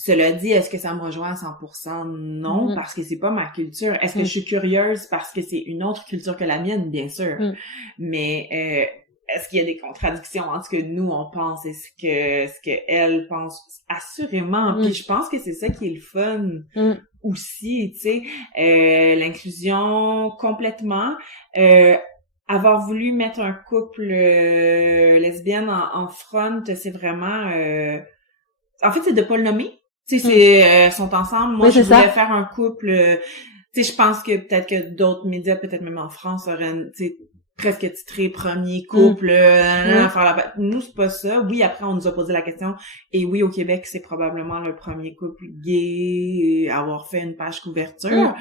Cela dit, est-ce que ça me rejoint à 100%? Non, parce que c'est pas ma culture. Est-ce que je suis curieuse parce que c'est une autre culture que la mienne? Bien sûr. Mais est-ce qu'il y a des contradictions entre ce que nous on pense et ce que elle pense? Assurément. Puis je pense que c'est ça qui est le fun aussi, tu sais. L'inclusion complètement. Avoir voulu mettre un couple lesbienne en front, c'est vraiment... en fait, c'est de pas le nommer. Tu sais, sont ensemble. Moi, je voulais faire un couple... tu sais, je pense que peut-être que d'autres médias, peut-être même en France, auraient, tu sais, presque titré premier couple, faire nous c'est pas ça. Oui, après on nous a posé la question et oui, au Québec, c'est probablement le premier couple gay à avoir fait une page couverture.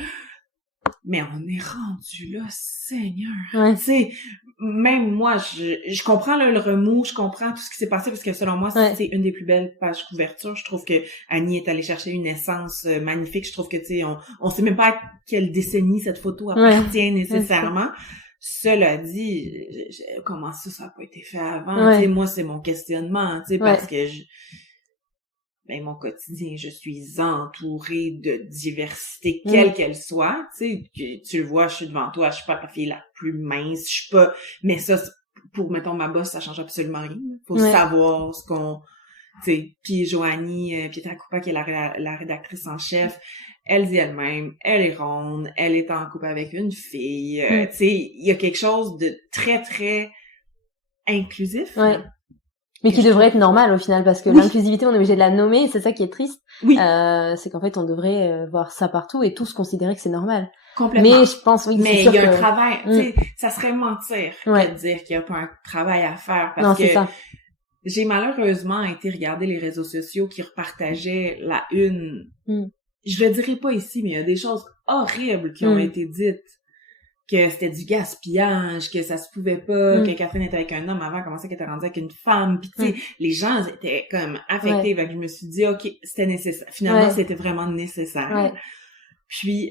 Mais on est rendu là, Seigneur. Tu sais, même moi, je comprends le remous, je comprends tout ce qui s'est passé parce que selon moi, c'est une des plus belles pages couvertures. Je trouve que Annie est allée chercher une essence magnifique. Je trouve que, tu sais, on sait même pas à quelle décennie cette photo appartient nécessairement. Cela dit, comment ça a pas été fait avant? Tu sais, moi, c'est mon questionnement, tu sais, parce que mon quotidien, je suis entourée de diversité, quelle qu'elle soit. Tu sais, tu le vois, je suis devant toi, je suis pas la fille la plus mince, je suis pas... Mais ça, pour, mettons, ma boss, ça change absolument rien. Faut savoir ce qu'on... Tu sais, puis Joanie Pietracoupa, qui est la rédactrice en chef, elle dit elle-même, elle est ronde, elle est en couple avec une fille. Tu sais, il y a quelque chose de très, très inclusif. Mais qui devrait être normal au final, parce que l'inclusivité, on est obligé de la nommer, et c'est ça qui est triste. C'est qu'en fait, on devrait voir ça partout et tous considérer que c'est normal. Complètement. Mais je pense, mais il y a un travail, tu sais, ça serait mentir que de dire qu'il y a pas un travail à faire, parce que j'ai malheureusement été regarder les réseaux sociaux qui repartageaient la une. Je le dirai pas ici, mais il y a des choses horribles qui ont été dites. Que c'était du gaspillage, que ça se pouvait pas, que Catherine était avec un homme avant, comment ça qu'elle était rendue avec une femme, pis tu sais, les gens étaient comme affectés, fait que je me suis dit, ok, c'était nécessaire. Finalement, c'était vraiment nécessaire. Puis,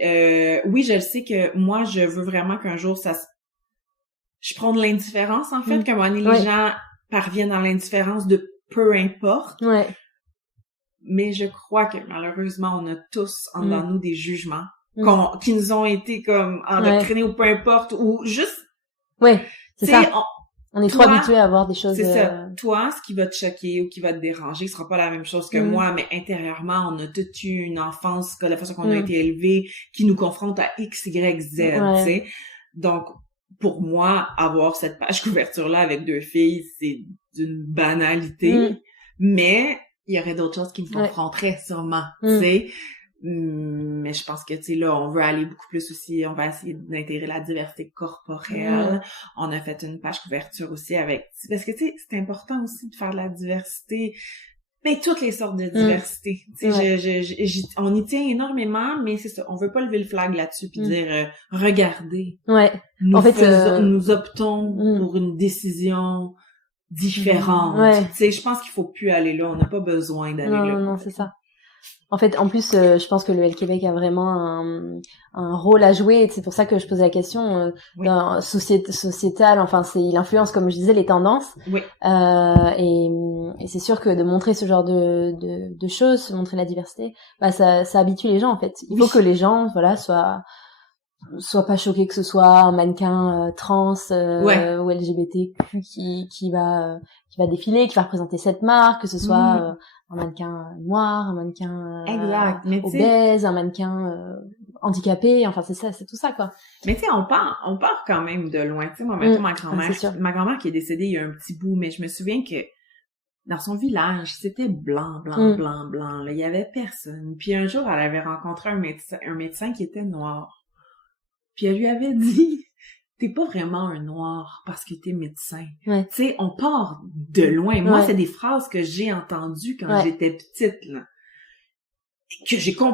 oui, je le sais que moi, je veux vraiment qu'un jour, je prône l'indifférence, en fait, qu'à un moment donné, les gens parviennent dans l'indifférence de peu importe. Mais je crois que, malheureusement, on a tous en dedans nous des jugements qui nous ont été comme endoctrinés ou peu importe, ou juste... c'est ça. On est trop habitués à voir des choses... C'est ça. Toi, ce qui va te choquer ou qui va te déranger sera pas la même chose que moi, mais intérieurement, on a toute eu une enfance, la façon qu'on a été élevé, qui nous confronte à X, Y, Z, tu sais. Donc, pour moi, avoir cette page couverture-là avec 2 filles, c'est d'une banalité, mais il y aurait d'autres choses qui me confronteraient sûrement, tu sais. Mais je pense que, tu sais, là, on veut aller beaucoup plus aussi, on va essayer d'intégrer la diversité corporelle. On a fait une page couverture aussi avec... Parce que, tu sais, c'est important aussi de faire de la diversité, mais toutes les sortes de diversité. Tu sais, on y tient énormément, mais c'est ça, on veut pas lever le flag là-dessus puis dire, regardez, nous optons pour une décision différente. Tu sais, je pense qu'il faut plus aller là, on n'a pas besoin d'aller là. Non, c'est ça. En fait, en plus, je pense que le Québec a vraiment un rôle à jouer, et c'est pour ça que je posais la question sociétale. Enfin, il influence, comme je disais, les tendances. Et c'est sûr que de montrer ce genre de choses, montrer la diversité, ça habitue les gens en fait. Il faut que les gens, soient pas choqués que ce soit un mannequin trans ou LGBTQ qui va défiler, qui va représenter cette marque, que ce soit un mannequin noir, un mannequin obèse, un mannequin handicapé, enfin c'est tout ça quoi. Mais tu sais, on part quand même de loin. Tu sais, moi maintenant ma grand-mère qui est décédée il y a un petit bout, mais je me souviens que dans son village, c'était blanc. Là, il y avait personne. Puis un jour, elle avait rencontré un médecin qui était noir. Puis elle lui avait dit, t'es pas vraiment un noir parce que t'es médecin. Tu sais, on part de loin. Moi, c'est des phrases que j'ai entendues quand j'étais petite, là. Que j'ai quand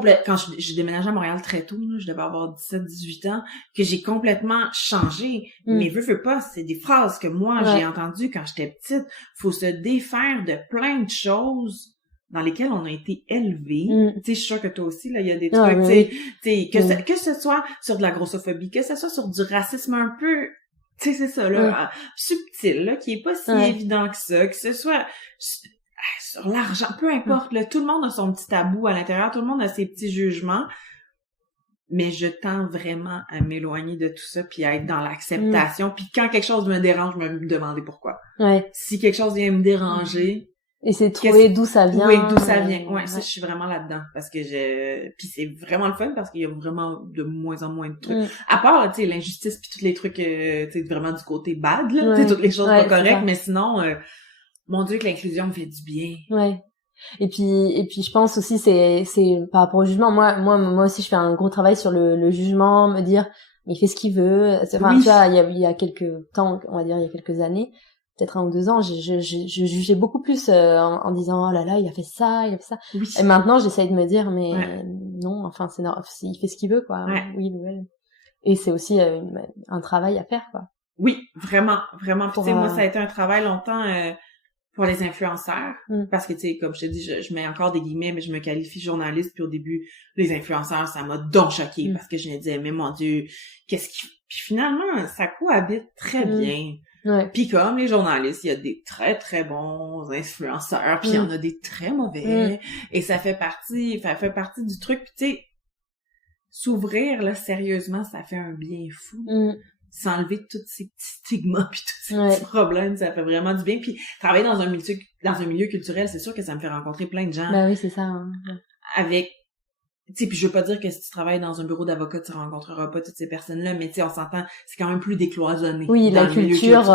j'ai déménagé à Montréal très tôt, là, je devais avoir 17-18 ans, que j'ai complètement changé. Mais veux pas, c'est des phrases que moi, j'ai entendues quand j'étais petite. Faut se défaire de plein de choses dans lesquelles on a été élevés. Tu sais, je suis sûre que toi aussi, là, il y a des trucs, tu sais, que ce soit sur de la grossophobie, que ce soit sur du racisme un peu, tu sais, c'est ça, là, subtil, là, qui est pas si évident que ça, que ce soit sur l'argent, peu importe, là, tout le monde a son petit tabou à l'intérieur, tout le monde a ses petits jugements, mais je tends vraiment à m'éloigner de tout ça puis à être dans l'acceptation, puis quand quelque chose me dérange, me demander pourquoi. Si quelque chose vient me déranger, et c'est de trouver d'où ça vient. Oui, d'où ça vient. Ça, je suis vraiment là-dedans. Parce que puis c'est vraiment le fun parce qu'il y a vraiment de moins en moins de trucs. À part, tu sais, l'injustice puis tous les trucs, tu sais, vraiment du côté bad, là. Tu sais, toutes les choses pas correctes. Mais sinon, mon Dieu, que l'inclusion me fait du bien. Et puis, je pense aussi, c'est par rapport au jugement. Moi aussi, je fais un gros travail sur le jugement, me dire, mais il fait ce qu'il veut. Enfin, tu vois, il y a quelques temps, on va dire, il y a quelques années, peut-être 1 ou 2 ans, je jugeais beaucoup plus en disant, oh là là, il a fait ça. Oui. Et maintenant, j'essaye de me dire, mais non, enfin, il fait ce qu'il veut, quoi. Ouais. Oui, ou elle. Et c'est aussi un travail à faire, quoi. Oui, vraiment. Tu sais, moi, ça a été un travail longtemps pour les influenceurs, parce que, tu sais, comme je te dis, je mets encore des guillemets, mais je me qualifie journaliste, puis au début, les influenceurs, ça m'a donc choquée, parce que je me disais, mais mon Dieu, qu'est-ce qui... Puis finalement, ça cohabite très bien. Ouais. Puis comme les journalistes, il y a des très, très bons influenceurs, puis il y en a des très mauvais, et ça fait partie du truc, puis tu sais, s'ouvrir, là, sérieusement, ça fait un bien fou. S'enlever tous ces petits stigmas puis tous ces petits problèmes, ça fait vraiment du bien. Puis travailler dans un milieu culturel, c'est sûr que ça me fait rencontrer plein de gens. Ben oui, c'est ça. Hein. Avec, tu sais, puis je veux pas dire que si tu travailles dans un bureau d'avocat, tu rencontreras pas toutes ces personnes-là, mais tu sais, on s'entend, c'est quand même plus décloisonné. Oui, la culture,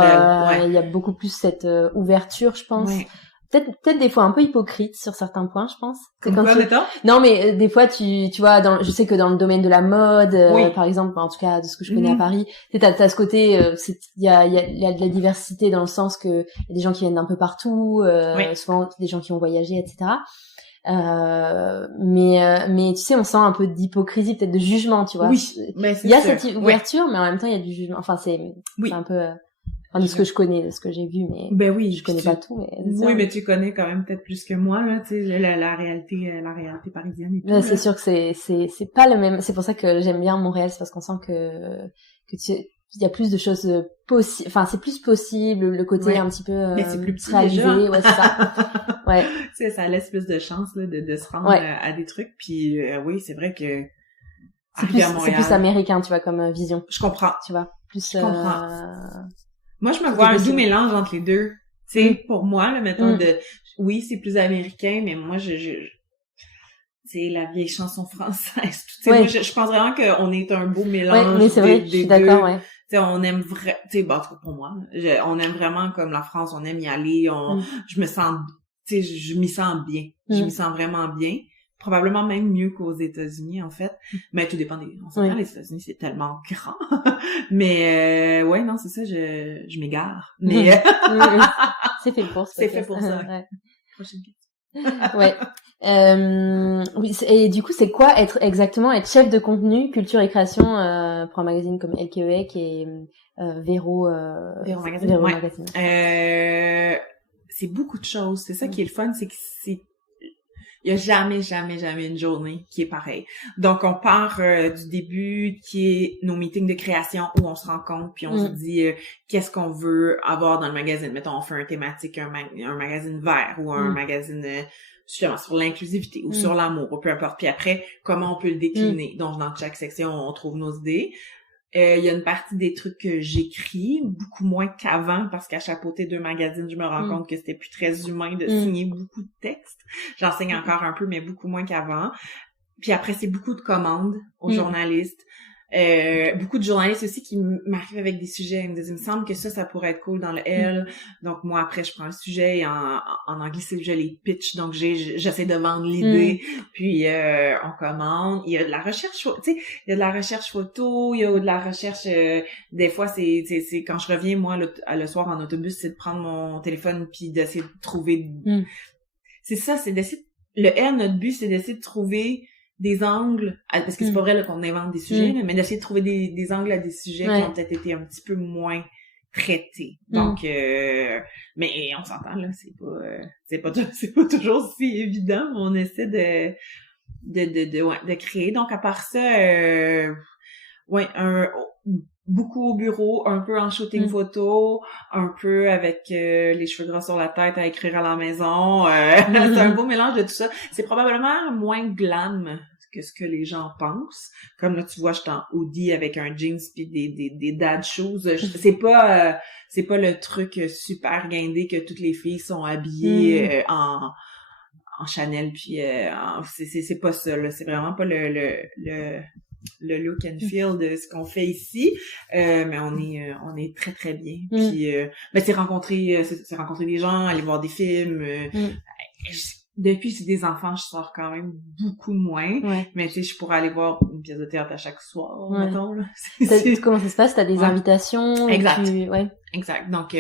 il y a beaucoup plus cette ouverture, je pense. Ouais. Peut-être des fois un peu hypocrite sur certains points, je pense. Comme quoi, mettons? Non, mais des fois tu vois, je sais que dans le domaine de la mode, par exemple, en tout cas de ce que je connais à Paris, t'as ce côté, il y a de la diversité dans le sens que il y a des gens qui viennent d'un peu partout, souvent des gens qui ont voyagé, etc. Mais tu sais, on sent un peu d'hypocrisie, peut-être de jugement, tu vois. Oui, mais il y a cette ouverture, mais en même temps il y a du jugement. Enfin, c'est un peu de ce que je connais, de ce que j'ai vu, mais je connais pas tout. Mais mais tu connais quand même peut-être plus que moi, là, tu sais, la réalité parisienne et tout. C'est sûr que c'est pas le même. C'est pour ça que j'aime bien Montréal, c'est parce qu'on sent que il y a plus de choses possibles. Enfin, c'est plus possible, le côté un petit peu mais c'est plus petit réalisé, déjà. Ouais, c'est ça. Ouais. Tu sais, ça laisse plus de chance là de se rendre à des trucs. Puis oui, c'est vrai que c'est plus américain, tu vois, comme vision. Je comprends. Tu vois, plus. Je comprends. Moi, je me vois un doux mélange entre les deux. Tu sais, pour moi, là, mettons, oui, c'est plus américain, mais moi, c'est la vieille chanson française. Tu sais, moi, je pense vraiment qu'on est un beau mélange mais c'est vrai, je suis d'accord, Tu sais, on aime tu sais, bah, pour moi, on aime vraiment comme la France, on aime y aller, je me sens, tu sais, je m'y sens bien. Je m'y sens vraiment bien. Probablement même mieux qu'aux États-Unis, en fait. Mais tout dépend on s'entend, les États-Unis, c'est tellement grand. Mais, non, c'est ça, je m'égare. Mais, c'est fait pour ça. C'est fait pour ça. Prochaine question. Oui, et du coup, c'est quoi être chef de contenu, culture et création, pour un magazine comme LKEC et, Véro Magazine. C'est beaucoup de choses. C'est ça qui est le fun, c'est que il y a jamais une journée qui est pareille. Donc, on part du début qui est nos meetings de création où on se rencontre puis on se dit qu'est-ce qu'on veut avoir dans le magazine. Mettons, on fait un thématique, un magazine vert ou un magazine justement sur l'inclusivité ou sur l'amour ou peu importe. Puis après, comment on peut le décliner. Donc, dans chaque section, on trouve nos idées. Il y a une partie des trucs que j'écris, beaucoup moins qu'avant, parce qu'à chapeauter 2 magazines, je me rends compte que c'était plus très humain de signer beaucoup de textes. J'enseigne encore un peu, mais beaucoup moins qu'avant. Puis après, c'est beaucoup de commandes aux journalistes. Beaucoup de journalistes aussi qui m'arrivent avec des sujets. Ils me disent, il me semble que ça pourrait être cool dans le L. Donc, moi, après, je prends le sujet et en anglais, je les pitch. Donc, j'essaie de vendre l'idée. Puis, on commande. Il y a de la recherche, tu sais, il y a de la recherche photo, il y a de la recherche, des fois, c'est quand je reviens, moi, le soir en autobus, c'est de prendre mon téléphone puis d'essayer de trouver, c'est ça, c'est d'essayer, le L, notre but, c'est d'essayer de trouver des angles, parce que c'est pas vrai là, qu'on invente des sujets, là, mais d'essayer de trouver des angles à des sujets qui ont peut-être été un petit peu moins traités. Donc, mais on s'entend là, c'est pas toujours si évident, mais on essaie de créer. Donc à part ça, beaucoup au bureau, un peu en shooting photo, un peu avec les cheveux gras sur la tête à écrire à la maison. C'est un beau mélange de tout ça. C'est probablement moins glam que ce que les gens pensent. Comme là, tu vois, je suis en hoodie avec un jeans puis des dad shoes. C'est pas le truc super guindé que toutes les filles sont habillées en Chanel puis c'est pas ça là. C'est vraiment pas le look and feel de ce qu'on fait ici, mais on est très très bien. Puis mais c'est rencontrer des gens, aller voir des films. Depuis que j'ai des enfants, je sors quand même beaucoup moins. Ouais. Mais tu sais, je pourrais aller voir une pièce de théâtre à chaque soir, Ouais. mettons, là. Comment ça se passe? T'as des Ouais. invitations? Exact. Ouais. Exact. Donc,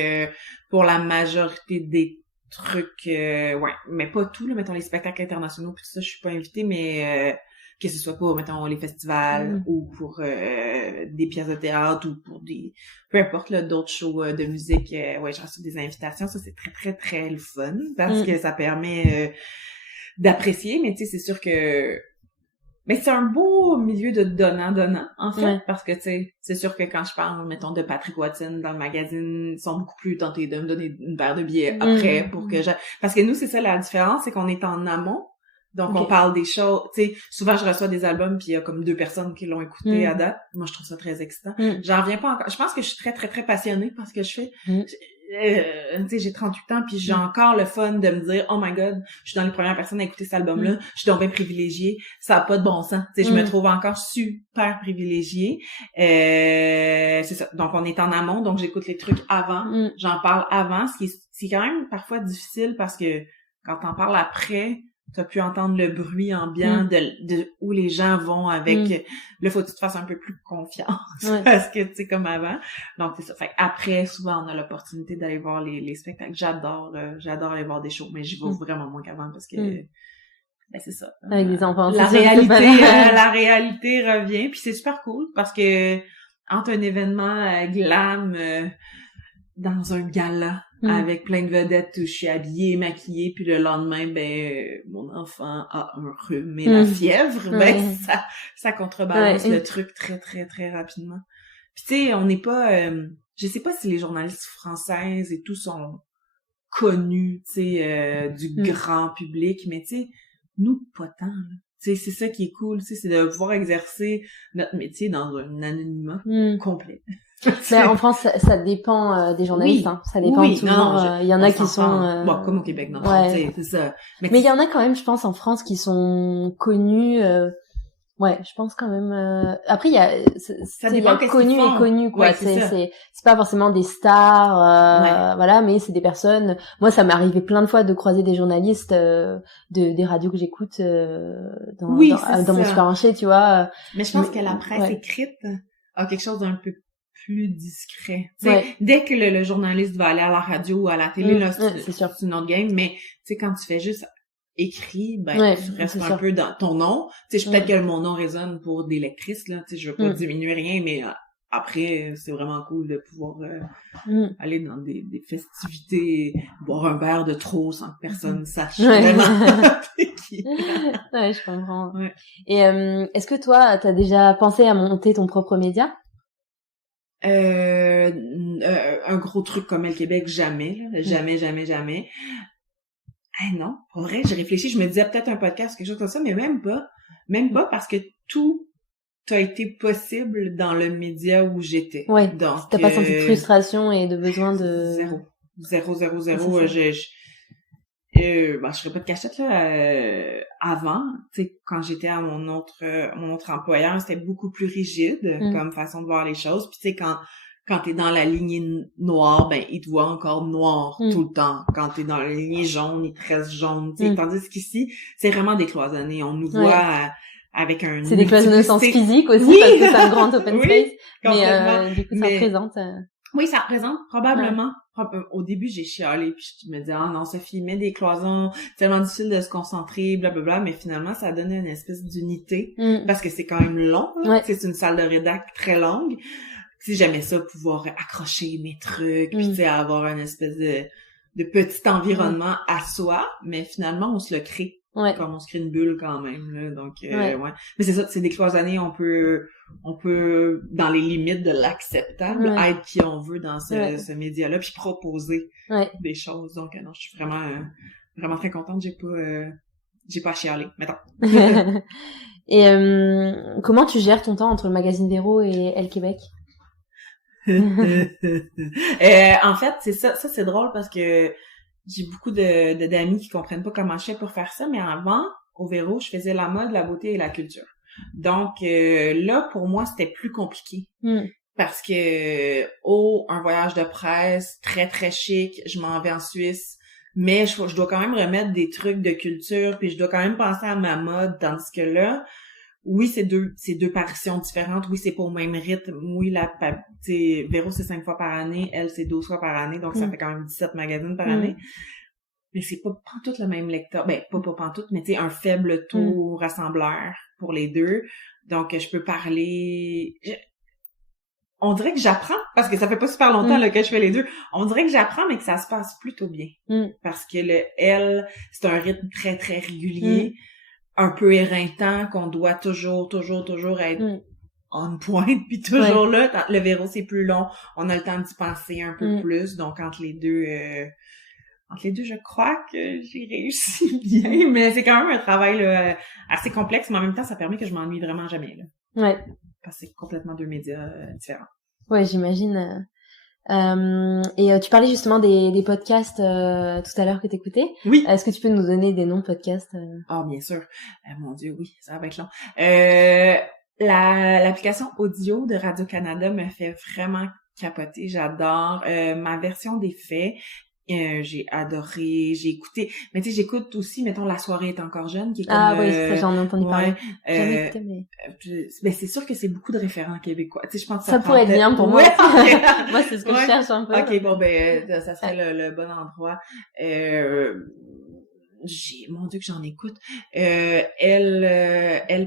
pour la majorité des trucs, ouais, mais pas tout, là, mettons les spectacles internationaux puis tout ça, je suis pas invitée, mais que ce soit pour, mettons, les festivals ou pour des pièces de théâtre ou pour des... peu importe, là, d'autres shows de musique, ouais, j'ai reçu des invitations. Ça, c'est très, très, très le fun parce que ça permet d'apprécier, mais tu sais, c'est sûr que... Mais c'est un beau milieu de donnant-donnant, en fait, parce que, tu sais, c'est sûr que quand je parle, mettons, de Patrick Watson dans le magazine, ils sont beaucoup plus tentés de me donner une paire de billets après pour que Parce que nous, c'est ça la différence, c'est qu'on est en amont, donc on parle des choses, tu sais, souvent je reçois des albums puis il y a comme 2 personnes qui l'ont écouté à date. Moi, je trouve ça très excitant. J'en reviens pas encore. Je pense que je suis très, très, très passionnée par ce que je fais. Tu sais, j'ai 38 ans puis j'ai encore le fun de me dire oh my god, je suis dans les premières personnes à écouter cet album-là, je suis donc bien privilégiée, ça a pas de bon sens. Tu sais, je me trouve encore super privilégiée. C'est ça. Donc on est en amont, donc j'écoute les trucs avant, j'en parle avant, c'est quand même parfois difficile parce que quand t'en parles après, t'as pu entendre le bruit ambiant de où les gens vont avec là faut que tu te fasses un peu plus confiance parce que tu sais comme avant. Donc c'est ça. Fait après souvent on a l'opportunité d'aller voir les spectacles. J'adore aller voir des shows, mais j'y vais vraiment moins qu'avant parce que ben c'est ça. Avec des enfants. La réalité revient puis c'est super cool parce que entre un événement glam dans un gala avec plein de vedettes où je suis habillée, maquillée, puis le lendemain, ben mon enfant a un rhume et la fièvre, ben ça contrebalance le truc très, très, très rapidement. Puis tu sais, on n'est pas... je sais pas si les journalistes françaises et tout sont connus, tu sais, du grand public, mais tu sais, nous, pas tant, là. Tu sais, c'est ça qui est cool, tu sais, c'est de pouvoir exercer notre métier dans un anonymat complet. Ben, en France, ça dépend des journalistes, hein. Ça dépend toujours. Il y en a qui sont... Bon, comme au Québec, non, c'est ça. Mais il y en a quand même, je pense, en France qui sont connus... Ouais, je pense quand même... Après, il y a... Ça dépend y a connu et connu, quoi. Ouais, c'est pas forcément des stars, voilà, mais c'est des personnes... Moi, ça m'est arrivé plein de fois de croiser des journalistes des radios que j'écoute dans mon supermarché, tu vois. Mais je pense que la presse écrite a quelque chose d'un peu plus discret. Dès que le journaliste va aller à la radio ou à la télé, là, c'est une autre game, mais tu sais, quand tu fais juste écrit, ben, tu restes un peu dans ton nom. Tu sais, peut-être que mon nom résonne pour des lectrices, là, tu sais, je veux pas diminuer rien, mais après, c'est vraiment cool de pouvoir aller dans des festivités, boire un verre de trop sans que personne sache vraiment qui. Ouais, je comprends. Ouais. Et est-ce que toi, t'as déjà pensé à monter ton propre média? Un gros truc comme El Québec, jamais, là. Jamais. Ah non, pour vrai, j'ai réfléchi, je me disais peut-être un podcast, quelque chose comme ça, mais même pas parce que tout a été possible dans le média où j'étais. Ouais. Donc, t'as pas senti de frustration et de besoin de... Zéro. Je ferais pas de cachette, là, avant, tu sais, quand j'étais à mon autre employeur, c'était beaucoup plus rigide comme façon de voir les choses, puis tu sais, quand t'es dans la lignée noire, ben, il te voit encore noir tout le temps. Quand t'es dans la lignée jaune, il te reste jaune, tu sais. Tandis qu'ici, c'est vraiment décloisonné. On nous voit avec un... C'est décloisonné au sens physique aussi, parce que c'est un grand open space. Mais du coup, ça représente... Oui, ça représente probablement. Au début, j'ai chialé, puis je me disais, ah non, Sophie, mets des cloisons, c'est tellement difficile de se concentrer, blablabla, mais finalement, ça donne une espèce d'unité, parce que c'est quand même long, c'est une salle de rédac très longue. Si j'aimais ça, pouvoir accrocher mes trucs, puis tu sais, avoir une espèce de petit environnement à soi, mais finalement, on se le crée. Comme on se crée une bulle quand même, là. Donc, ouais. Mais c'est ça, c'est décloisonné, on peut, dans les limites de l'acceptable, être qui on veut dans ce média-là, puis proposer des choses. Donc, non, je suis vraiment très contente. J'ai pas chialé, mettons. Et, comment tu gères ton temps entre le magazine Véro et El Québec? En fait, c'est ça c'est drôle parce que j'ai beaucoup d'amis qui comprennent pas comment je fais pour faire ça, mais avant, au Véro, je faisais la mode, la beauté et la culture. Donc là, pour moi, c'était plus compliqué. Parce que un voyage de presse très très chic, je m'en vais en Suisse, Mais je dois quand même remettre des trucs de culture, puis je dois quand même penser à ma mode, tandis que là, oui, c'est deux paritions différentes. Oui, c'est pas au même rythme. Oui, Véro, c'est 5 fois par année. Elle, c'est 12 fois par année. Donc, ça fait quand même 17 magazines par année. Mais c'est pas pantoute le même lecteur. Ben, pas pantoute, mais tu sais, un faible taux rassembleur pour les deux. Donc, je peux parler... On dirait que j'apprends, parce que ça fait pas super longtemps là, que je fais les deux. On dirait que j'apprends, mais que ça se passe plutôt bien. Parce que c'est un rythme très, très régulier, un peu éreintant, qu'on doit toujours être on point, puis toujours là. Le Véro, c'est plus long. On a le temps d'y penser un peu plus. Donc, entre les deux, je crois que j'ai réussi bien. Mais c'est quand même un travail là, assez complexe, mais en même temps, ça permet que je m'ennuie vraiment jamais. Là. Ouais. Parce que c'est complètement deux médias différents. Ouais, j'imagine. Et tu parlais justement des podcasts tout à l'heure que t'écoutais. Oui. Est-ce que tu peux nous donner des noms de podcasts? Ah, bien sûr. Mon Dieu, oui, ça va être long. L'application audio de Radio-Canada me fait vraiment capoter. J'adore. Ma version des faits, j'ai adoré, j'ai écouté. Mais tu sais, j'écoute aussi, mettons, La soirée est encore jeune, qui est comme... oui, ça, j'en ai entendu parler. Jamais écouté, mais c'est sûr que c'est beaucoup de référents québécois. Tu sais, je pense que ça pourrait être bien pour moi. Moi, c'est ce que je cherche un peu. OK, bon, ça serait le bon endroit. Mon Dieu que j'en écoute. Elle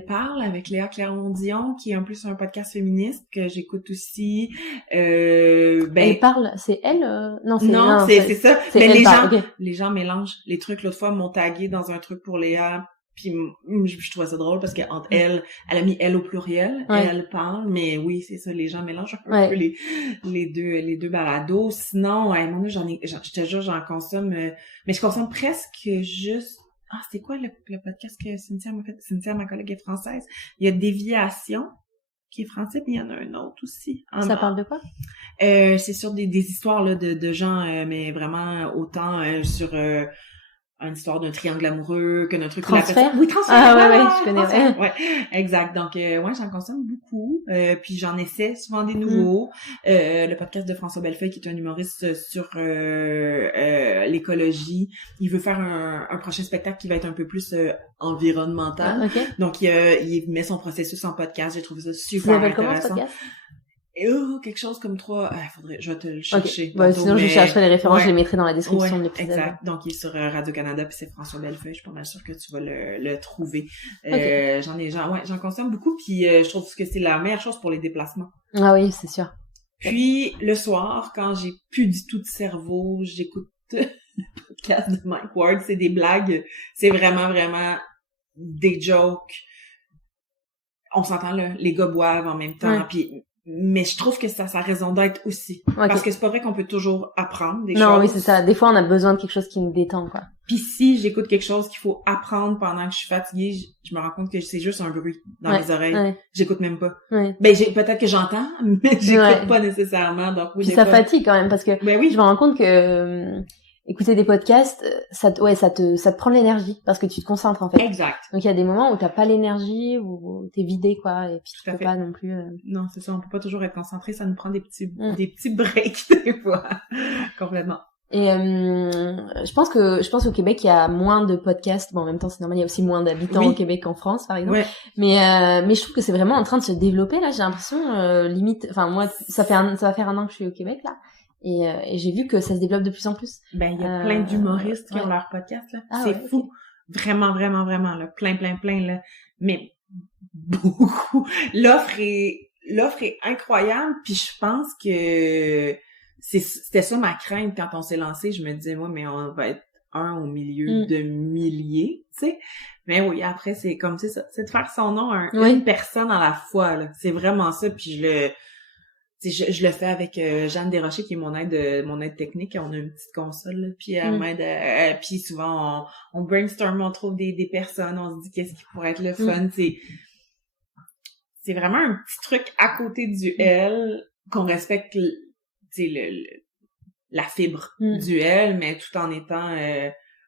parle avec Léa Clermont-Dion, qui est en plus un podcast féministe que j'écoute aussi. Elle parle, c'est elle? Non, c'est ça. C'est mais elle les gens mélangent les trucs. L'autre fois, m'ont tagué dans un truc pour Léa. Puis je trouvais ça drôle parce que entre elle a mis elle au pluriel, elle parle, mais oui, c'est ça, les gens mélangent un peu les deux balados. Sinon, moi je te jure, j'en consomme, mais je consomme presque juste. Ah, c'est quoi le podcast que Cynthia m'a fait? Cynthia, ma collègue, est française. Il y a Déviation, qui est français, puis il y en a un autre aussi. Ça parle de quoi? C'est sur des histoires là de gens, mais vraiment autant sur une histoire d'un triangle amoureux, que notre truc... Transfert? Oui, transfert! Ah je connais. Ouais, exact. Donc, j'en consomme beaucoup. Puis j'en essaie souvent des nouveaux. Le podcast de François Bellefeuille, qui est un humoriste sur l'écologie. Il veut faire un prochain spectacle qui va être un peu plus environnemental. Donc, il met son processus en podcast. J'ai trouvé ça super intéressant. Comment ce podcast? Quelque chose comme je vais te le chercher. Sinon je chercherai les références, je les mettrai dans la description de l'épisode. Exact. Donc il est sur Radio-Canada, puis c'est François Bellefeuille, je suis pas mal sûre que tu vas le trouver. J'en consomme beaucoup, puis je trouve que c'est la meilleure chose pour les déplacements. Ah oui, c'est sûr. Puis le soir, quand j'ai plus du tout de cerveau, j'écoute le podcast de Mike Ward, c'est des blagues, c'est vraiment, vraiment des jokes. On s'entend là, les gars boivent en même temps, puis mais je trouve que ça a sa raison d'être aussi. Parce que c'est pas vrai qu'on peut toujours apprendre des choses. Non, oui, c'est ça. Des fois, on a besoin de quelque chose qui nous détend, quoi. Puis si j'écoute quelque chose qu'il faut apprendre pendant que je suis fatiguée, je me rends compte que c'est juste un bruit dans mes oreilles. J'écoute même pas. Peut-être que j'entends, mais j'écoute pas nécessairement. Donc oui, puis ça fatigue quand même, parce que je me rends compte que écouter des podcasts, ça te prend de l'énergie, parce que tu te concentres, en fait. Exact. Donc il y a des moments où t'as pas l'énergie, où t'es vidé, quoi, et puis tu peux pas non plus... Non, c'est ça, on peut pas toujours être concentré, ça nous prend des petits breaks, des fois. Complètement. Et je pense qu'au Québec, il y a moins de podcasts. Bon, en même temps, c'est normal, il y a aussi moins d'habitants au Québec qu'en France, par exemple. Mais je trouve que c'est vraiment en train de se développer, là. J'ai l'impression, limite... Enfin, moi, ça va faire un an que je suis au Québec, là. Et j'ai vu que ça se développe de plus en plus. Il y a plein d'humoristes qui ont leur podcast, là. C'est fou. Okay. Vraiment, vraiment, vraiment, là. Plein, là. Mais beaucoup. L'offre est incroyable, puis je pense que c'était ça ma crainte quand on s'est lancé. Je me disais, mais on va être un au milieu de milliers, tu sais. Mais oui, après, c'est comme, tu sais, ça, c'est de faire son nom à une personne à la fois, là. C'est vraiment ça, puis je le fais avec Jeanne Desrochers, qui est mon aide technique. On a une petite console, là, puis elle m'aide. Puis souvent, on brainstorm, on trouve des personnes, on se dit qu'est-ce qui pourrait être le fun. C'est vraiment un petit truc à côté du L, qu'on respecte, la fibre du L, mais tout en étant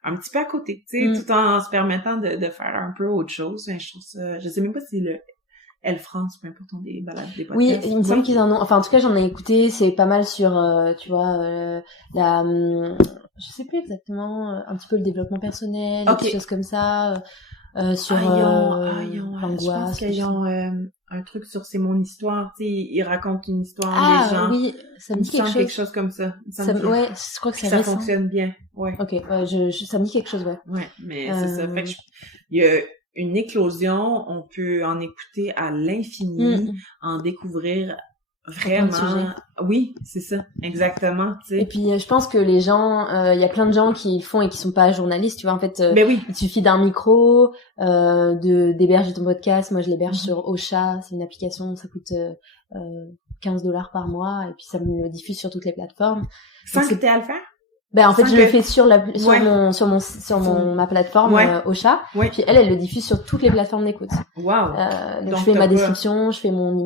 un petit peu à côté, tout en se permettant de faire un peu autre chose. Je trouve ça, je sais même pas si le Elle France, peu importe, des balades, des podcasts. Oui, il me semble qu'ils en ont, enfin, en tout cas, j'en ai écouté, c'est pas mal sur, tu vois, je sais plus exactement, un petit peu le développement personnel, des choses comme ça, sur, l'angoisse. Je pense qu'ils ont, un truc sur C'est mon histoire, tu sais, ils racontent une histoire des gens. Oui, ça me dit quelque chose comme ça. Ouais, je crois que c'est ça récent. fonctionne bien, ouais. Ok, ouais, ça me dit quelque chose, ouais. Ouais, mais c'est ça. Fait que il y a une éclosion, on peut en écouter à l'infini, en découvrir vraiment. Oui, c'est ça, exactement, tu sais. Et puis je pense que les gens, il y a plein de gens qui le font et qui sont pas journalistes, tu vois. En fait, il suffit d'un micro, d'héberger ton podcast. Moi, je l'héberge sur Ocha, c'est une application, ça coûte $15 par mois, et puis ça me le diffuse sur toutes les plateformes. Sans que t'aies à le faire? Ben, en fait, je le fais sur ma plateforme, Ocha. Ouais. Puis elle le diffuse sur toutes les plateformes d'écoute. Wow. Donc je fais ma description, je mets mon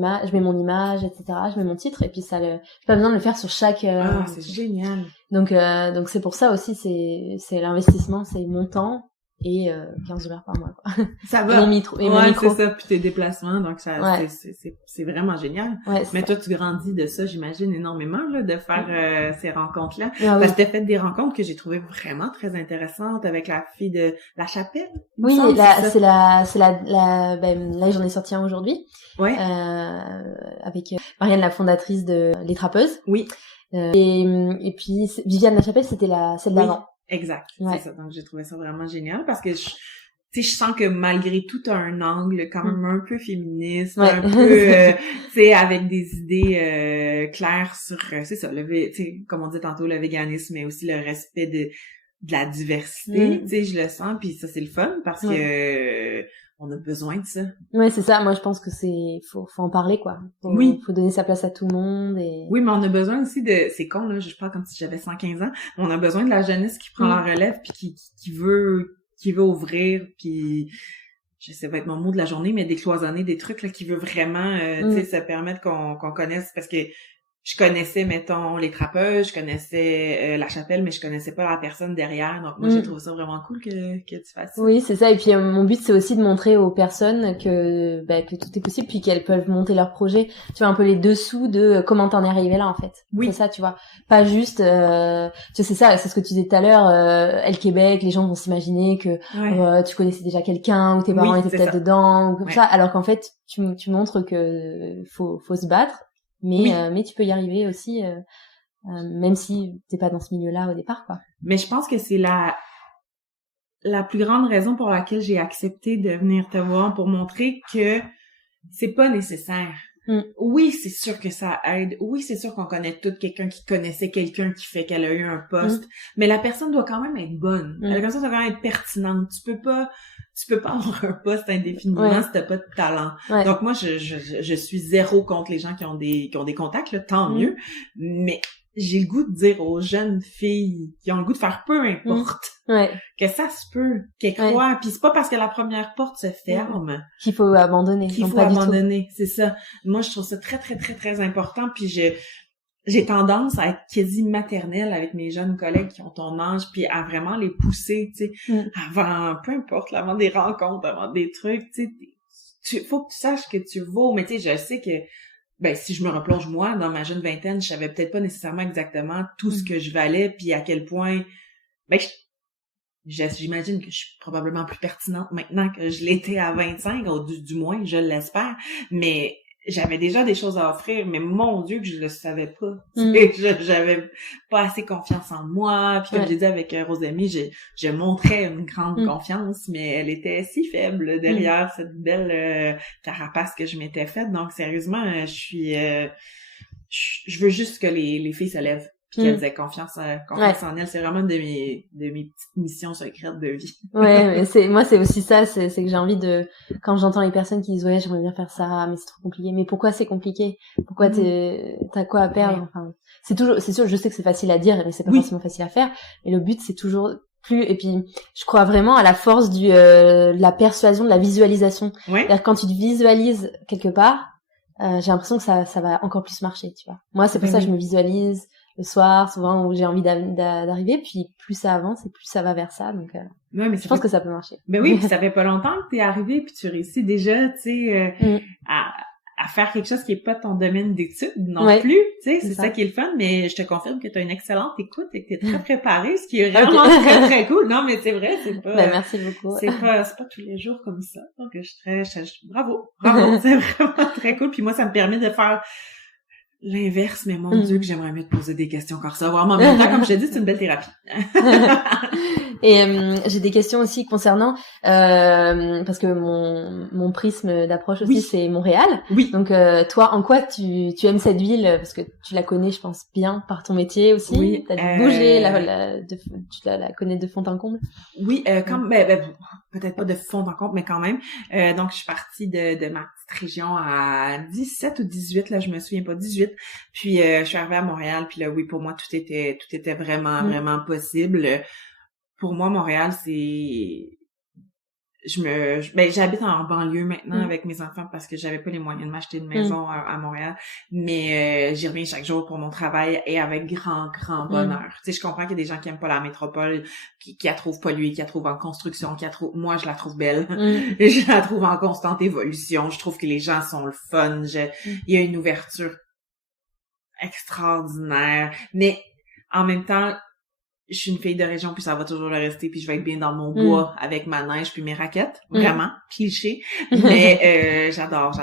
image, etc. Je mets mon titre, et puis j'ai pas besoin de le faire sur chaque, c'est génial. Donc c'est pour ça aussi, c'est l'investissement, c'est mon temps. Et $15 par mois, quoi. Ça va. Mon micro. C'est ça, puis tes déplacements, donc c'est vraiment génial. Ouais, mais toi, tu grandis de ça, j'imagine, énormément, là, de faire ces rencontres-là. Parce que t'as fait des rencontres que j'ai trouvées vraiment très intéressantes avec la fille de La Chapelle. Oui, là j'en ai sorti un aujourd'hui. Ouais. Avec Marianne, la fondatrice de Les Trappeuses. Oui. Et puis Viviane La Chapelle, c'était celle d'avant. Exact, c'est ça. Donc j'ai trouvé ça vraiment génial parce que je sens que malgré tout un angle quand même un peu féministe, un peu tu sais, avec des idées claires sur c'est ça, tu sais, comme on dit tantôt, le véganisme, mais aussi le respect de la diversité, tu sais, je le sens, puis ça c'est le fun parce que on a besoin de ça. Ouais, c'est ça. Moi, je pense que faut en parler, quoi. Faut donner sa place à tout le monde et... Oui, mais on a besoin aussi c'est con, là, je parle comme si j'avais 115 ans. On a besoin de la jeunesse qui prend la relève puis qui veut ouvrir, puis je sais pas être mon mot de la journée, mais décloisonner des trucs, là, qui veut vraiment, tu sais, se permettre qu'on connaisse, parce que je connaissais, mettons, Les Trappeuses, je connaissais La Chapelle, mais je connaissais pas la personne derrière. Donc moi, j'ai trouvé ça vraiment cool que tu fasses ça. Oui, c'est ça. Et puis mon but, c'est aussi de montrer aux personnes que tout est possible, puis qu'elles peuvent monter leur projet. Tu vois, un peu les dessous de comment t'en es arrivé là, en fait. Oui. C'est ça, tu vois. Pas juste, tu vois, c'est ça, c'est ce que tu disais tout à l'heure, Elle Québec, les gens vont s'imaginer que tu connaissais déjà quelqu'un, ou tes parents étaient peut-être dedans, ou comme ça. Alors qu'en fait, tu montres que faut se battre. Mais tu peux y arriver aussi, même si t'es pas dans ce milieu-là au départ, quoi. Mais je pense que c'est la plus grande raison pour laquelle j'ai accepté de venir te voir, pour montrer que c'est pas nécessaire. Oui, c'est sûr que ça aide. Oui, c'est sûr qu'on connaît tout quelqu'un qui connaissait quelqu'un qui fait qu'elle a eu un poste. Mais la personne doit quand même être bonne. La personne doit quand même être pertinente. Tu peux pas avoir un poste indéfiniment si t'as pas de talent. Donc moi, je suis zéro contre les gens qui ont des contacts, là, tant mieux. Mais j'ai le goût de dire aux jeunes filles qui ont le goût de faire peu importe que ça se peut, qu'elles croient. Puis c'est pas parce que la première porte se ferme qu'il faut abandonner. C'est ça. Moi, je trouve ça très, très, très, très important. Puis j'ai tendance à être quasi maternelle avec mes jeunes collègues qui ont ton âge, puis à vraiment les pousser, tu sais, avant, peu importe, avant des rencontres, avant des trucs, tu sais, faut que tu saches que tu vaux. Mais tu sais, je sais que si je me replonge moi dans ma jeune vingtaine, je savais peut-être pas nécessairement exactement tout ce que je valais, puis à quel point j'imagine que je suis probablement plus pertinente maintenant que je l'étais à 25, du moins, je l'espère, mais j'avais déjà des choses à offrir, mais mon Dieu que je le savais pas. J'avais pas assez confiance en moi, puis comme j'ai dit avec Rosemie, je montrais une grande confiance, mais elle était si faible derrière cette belle carapace que je m'étais faite. Donc sérieusement, je veux juste que les filles se lèvent, puis qu'elles aient confiance en elles. C'est vraiment de mes petites missions secrètes de vie. Mais c'est aussi ça, c'est que j'ai envie quand j'entends les personnes qui disent j'aimerais bien faire ça, mais c'est trop compliqué. Mais pourquoi c'est compliqué? Pourquoi t'as quoi à perdre? Enfin, c'est sûr, je sais que c'est facile à dire, mais c'est pas forcément facile à faire. Mais le but, c'est toujours et puis je crois vraiment à la force de la persuasion, de la visualisation. C'est-à-dire quand tu te visualises quelque part, j'ai l'impression que ça va encore plus marcher, tu vois. Moi, c'est pour ça que je me visualise le soir, souvent où j'ai envie d'arriver, puis plus ça avance et plus ça va vers ça, donc ouais, mais je pense que ça peut marcher. Ben oui, puis ça fait pas longtemps que t'es arrivé puis tu réussis déjà, tu sais, à faire quelque chose qui est pas ton domaine d'études non plus, tu sais, c'est ça qui est le fun, mais je te confirme que t'as une excellente écoute et que t'es très préparée, ce qui est vraiment très très cool. Non, mais c'est vrai, c'est pas... Ben merci beaucoup. C'est pas tous les jours comme ça, donc bravo, c'est vraiment très cool, puis moi ça me permet de faire l'inverse, mais mon Dieu que j'aimerais mieux te poser des questions qu'en recevoir, mais en même temps, comme je te dis, c'est une belle thérapie. Et j'ai des questions aussi concernant parce que mon prisme d'approche aussi c'est Montréal. Oui. Donc toi, en quoi tu aimes cette ville, parce que tu la connais, je pense bien par ton métier aussi. Oui. T'as dû bouger, tu la connais de fond en comble. Oui, peut-être pas de fond en comble, mais quand même. Donc je suis partie de ma petite région à 17 ou 18, là je me souviens pas, 18. Puis je suis arrivée à Montréal, puis là oui, pour moi tout était vraiment vraiment possible. Pour moi, Montréal, c'est... j'habite en banlieue maintenant avec mes enfants parce que j'avais pas les moyens de m'acheter une maison à Montréal, mais j'y reviens chaque jour pour mon travail et avec grand bonheur. Tu sais, je comprends qu'il y a des gens qui aiment pas la métropole, qui la trouvent polluée, qui la trouvent en construction, moi je la trouve belle. Et je la trouve en constante évolution. Je trouve que les gens sont le fun. Il y a une ouverture extraordinaire, mais en même temps, je suis une fille de région, puis ça va toujours le rester, puis je vais être bien dans mon bois avec ma neige puis mes raquettes. Vraiment, cliché. Mais j'adore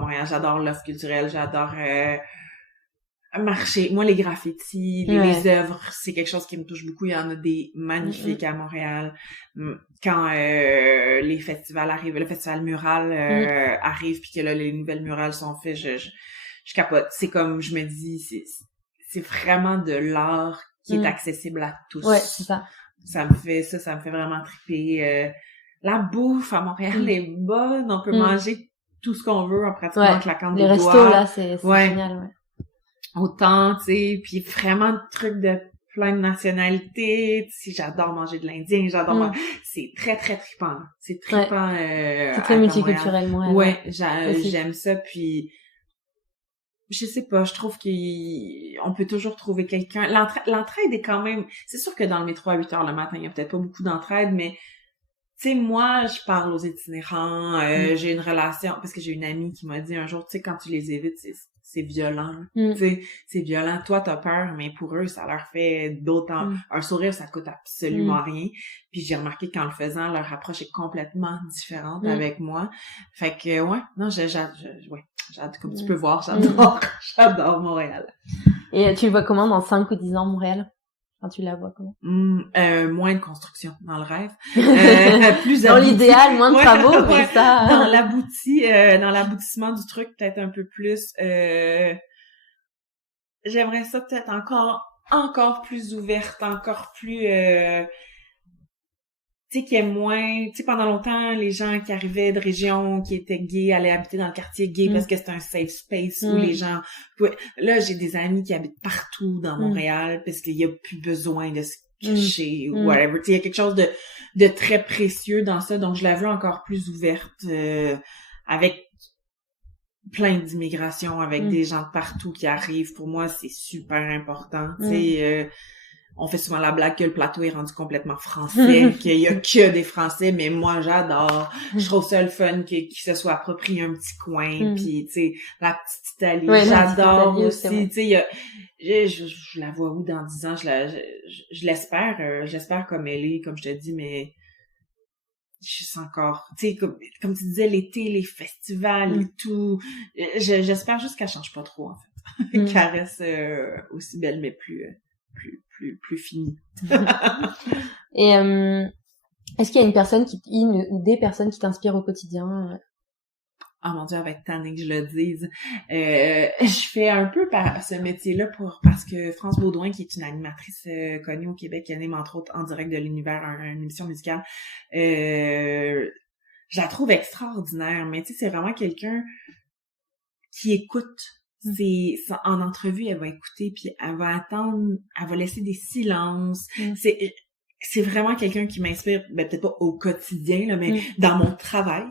Montréal, j'adore l'offre culturelle, j'adore marcher. Moi, les graffitis, les œuvres, c'est quelque chose qui me touche beaucoup. Il y en a des magnifiques à Montréal. Quand les festivals arrivent, le festival mural arrive, puis que là, les nouvelles murales sont faites, je capote. C'est comme, je me dis, c'est vraiment de l'art qui est accessible à tous. Ouais, c'est ça. Ça me fait vraiment triper. La bouffe à Montréal est bonne. On peut manger tout ce qu'on veut en pratiquement en claquant des doigts. Les restos, là, c'est génial, Autant, tu sais, puis vraiment de trucs de plein de nationalités. Tu sais, j'adore manger de l'indien, c'est très, très trippant. C'est trippant. C'est très multiculturel, Montréal. Ouais, j'aime ça, puis... Je sais pas, je trouve qu'on peut toujours trouver quelqu'un. L'entraide est quand même... C'est sûr que dans le métro à 8h le matin, il y a peut-être pas beaucoup d'entraide, mais tu sais, moi, je parle aux itinérants, j'ai une relation... Parce que j'ai une amie qui m'a dit un jour, tu sais, quand tu les évites, c'est violent. Tu sais, c'est violent. Toi, t'as peur, mais pour eux, ça leur fait d'autant... Un sourire, ça coûte absolument rien. Puis j'ai remarqué qu'en le faisant, leur approche est complètement différente avec moi. Fait que, ouais, non, comme tu peux voir, j'adore Montréal. Et tu le vois comment dans 5 ou 10 ans, Montréal? Quand tu la vois comment? Moins de construction dans le rêve. Plus dans l'idéal, moins de travaux, mais ça... Dans l'aboutissement du truc, peut-être un peu plus... J'aimerais ça peut-être encore plus ouverte, encore plus... tu sais, qu'il y ait moins... Tu sais, pendant longtemps, les gens qui arrivaient de régions, qui étaient gays, allaient habiter dans le quartier gay parce que c'était un safe space où les gens... Là, j'ai des amis qui habitent partout dans Montréal parce qu'il y a plus besoin de se cacher ou whatever. Tu sais, il y a quelque chose de très précieux dans ça, donc je la veux encore plus ouverte avec plein d'immigration, avec des gens de partout qui arrivent. Pour moi, c'est super important. Tu sais... on fait souvent la blague que le plateau est rendu complètement français, qu'il y a que des Français, mais moi, j'adore. Je trouve ça le fun qu'ils se soient approprié un petit coin, puis tu sais, la petite Italie, j'adore aussi. Tu sais, je la vois où dans 10 ans? Je l'espère. J'espère comme elle est, comme je te dis, mais je suis encore, tu sais, comme tu disais, l'été, les festivals et tout. J'espère juste qu'elle change pas trop, en fait. Qu'elle reste aussi belle, mais plus fini. Et est-ce qu'il y a une personne ou des personnes qui t'inspirent au quotidien? Oh mon Dieu, elle va être tannée que je le dise. Je fais un peu ce métier-là parce que France Baudouin, qui est une animatrice connue au Québec, qui anime entre autres En direct de l'univers, une émission musicale, je la trouve extraordinaire, mais tu sais, c'est vraiment quelqu'un qui écoute. En entrevue, elle va écouter, puis elle va attendre, elle va laisser des silences. C'est vraiment quelqu'un qui m'inspire, peut-être pas au quotidien, là, mais dans mon travail.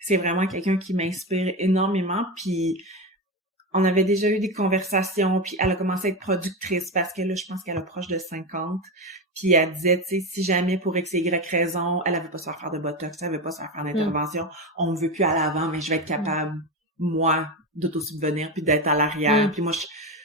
C'est vraiment quelqu'un qui m'inspire énormément, puis on avait déjà eu des conversations, puis elle a commencé à être productrice parce que là, je pense qu'elle a proche de 50. Puis elle disait, tu sais, si jamais pour X, Y raison, elle avait pas se faire de botox, elle avait pas se faire d'intervention, on me veut plus à l'avant, mais je vais être capable, moi, d'auto-subvenir puis d'être à l'arrière. Puis moi,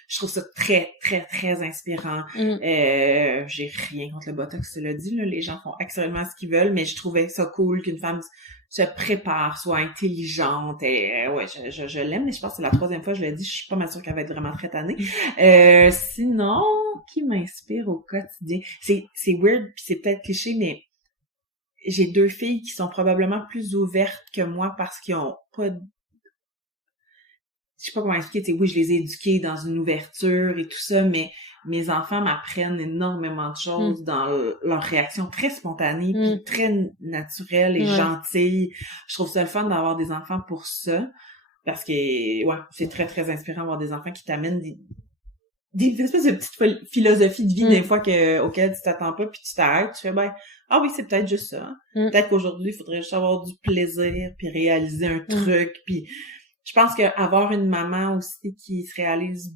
je trouve ça très, très, très inspirant. J'ai rien contre le botox, cela dit, là, les gens font actuellement ce qu'ils veulent, mais je trouvais ça cool qu'une femme se prépare, soit intelligente, et ouais, je l'aime, mais je pense que c'est la 3e fois que je le dis, je suis pas mal sûre qu'elle va être vraiment très tannée. Sinon, qui m'inspire au quotidien? C'est weird, puis c'est peut-être cliché, mais j'ai 2 filles qui sont probablement plus ouvertes que moi parce qu'ils ont pas je sais pas comment expliquer, tu sais, oui, je les ai éduqués dans une ouverture et tout ça, mais mes enfants m'apprennent énormément de choses dans leur réaction très spontanée puis très naturelle et gentille. Je trouve ça le fun d'avoir des enfants pour ça, parce que, ouais, c'est très, très inspirant d'avoir des enfants qui t'amènent des espèces de petites philosophies de vie des fois auxquelles tu t'attends pas, puis tu t'arrêtes, tu fais, ah oui, c'est peut-être juste ça. Hein? Peut-être qu'aujourd'hui, il faudrait juste avoir du plaisir puis réaliser un truc, puis je pense que avoir une maman aussi qui se réalise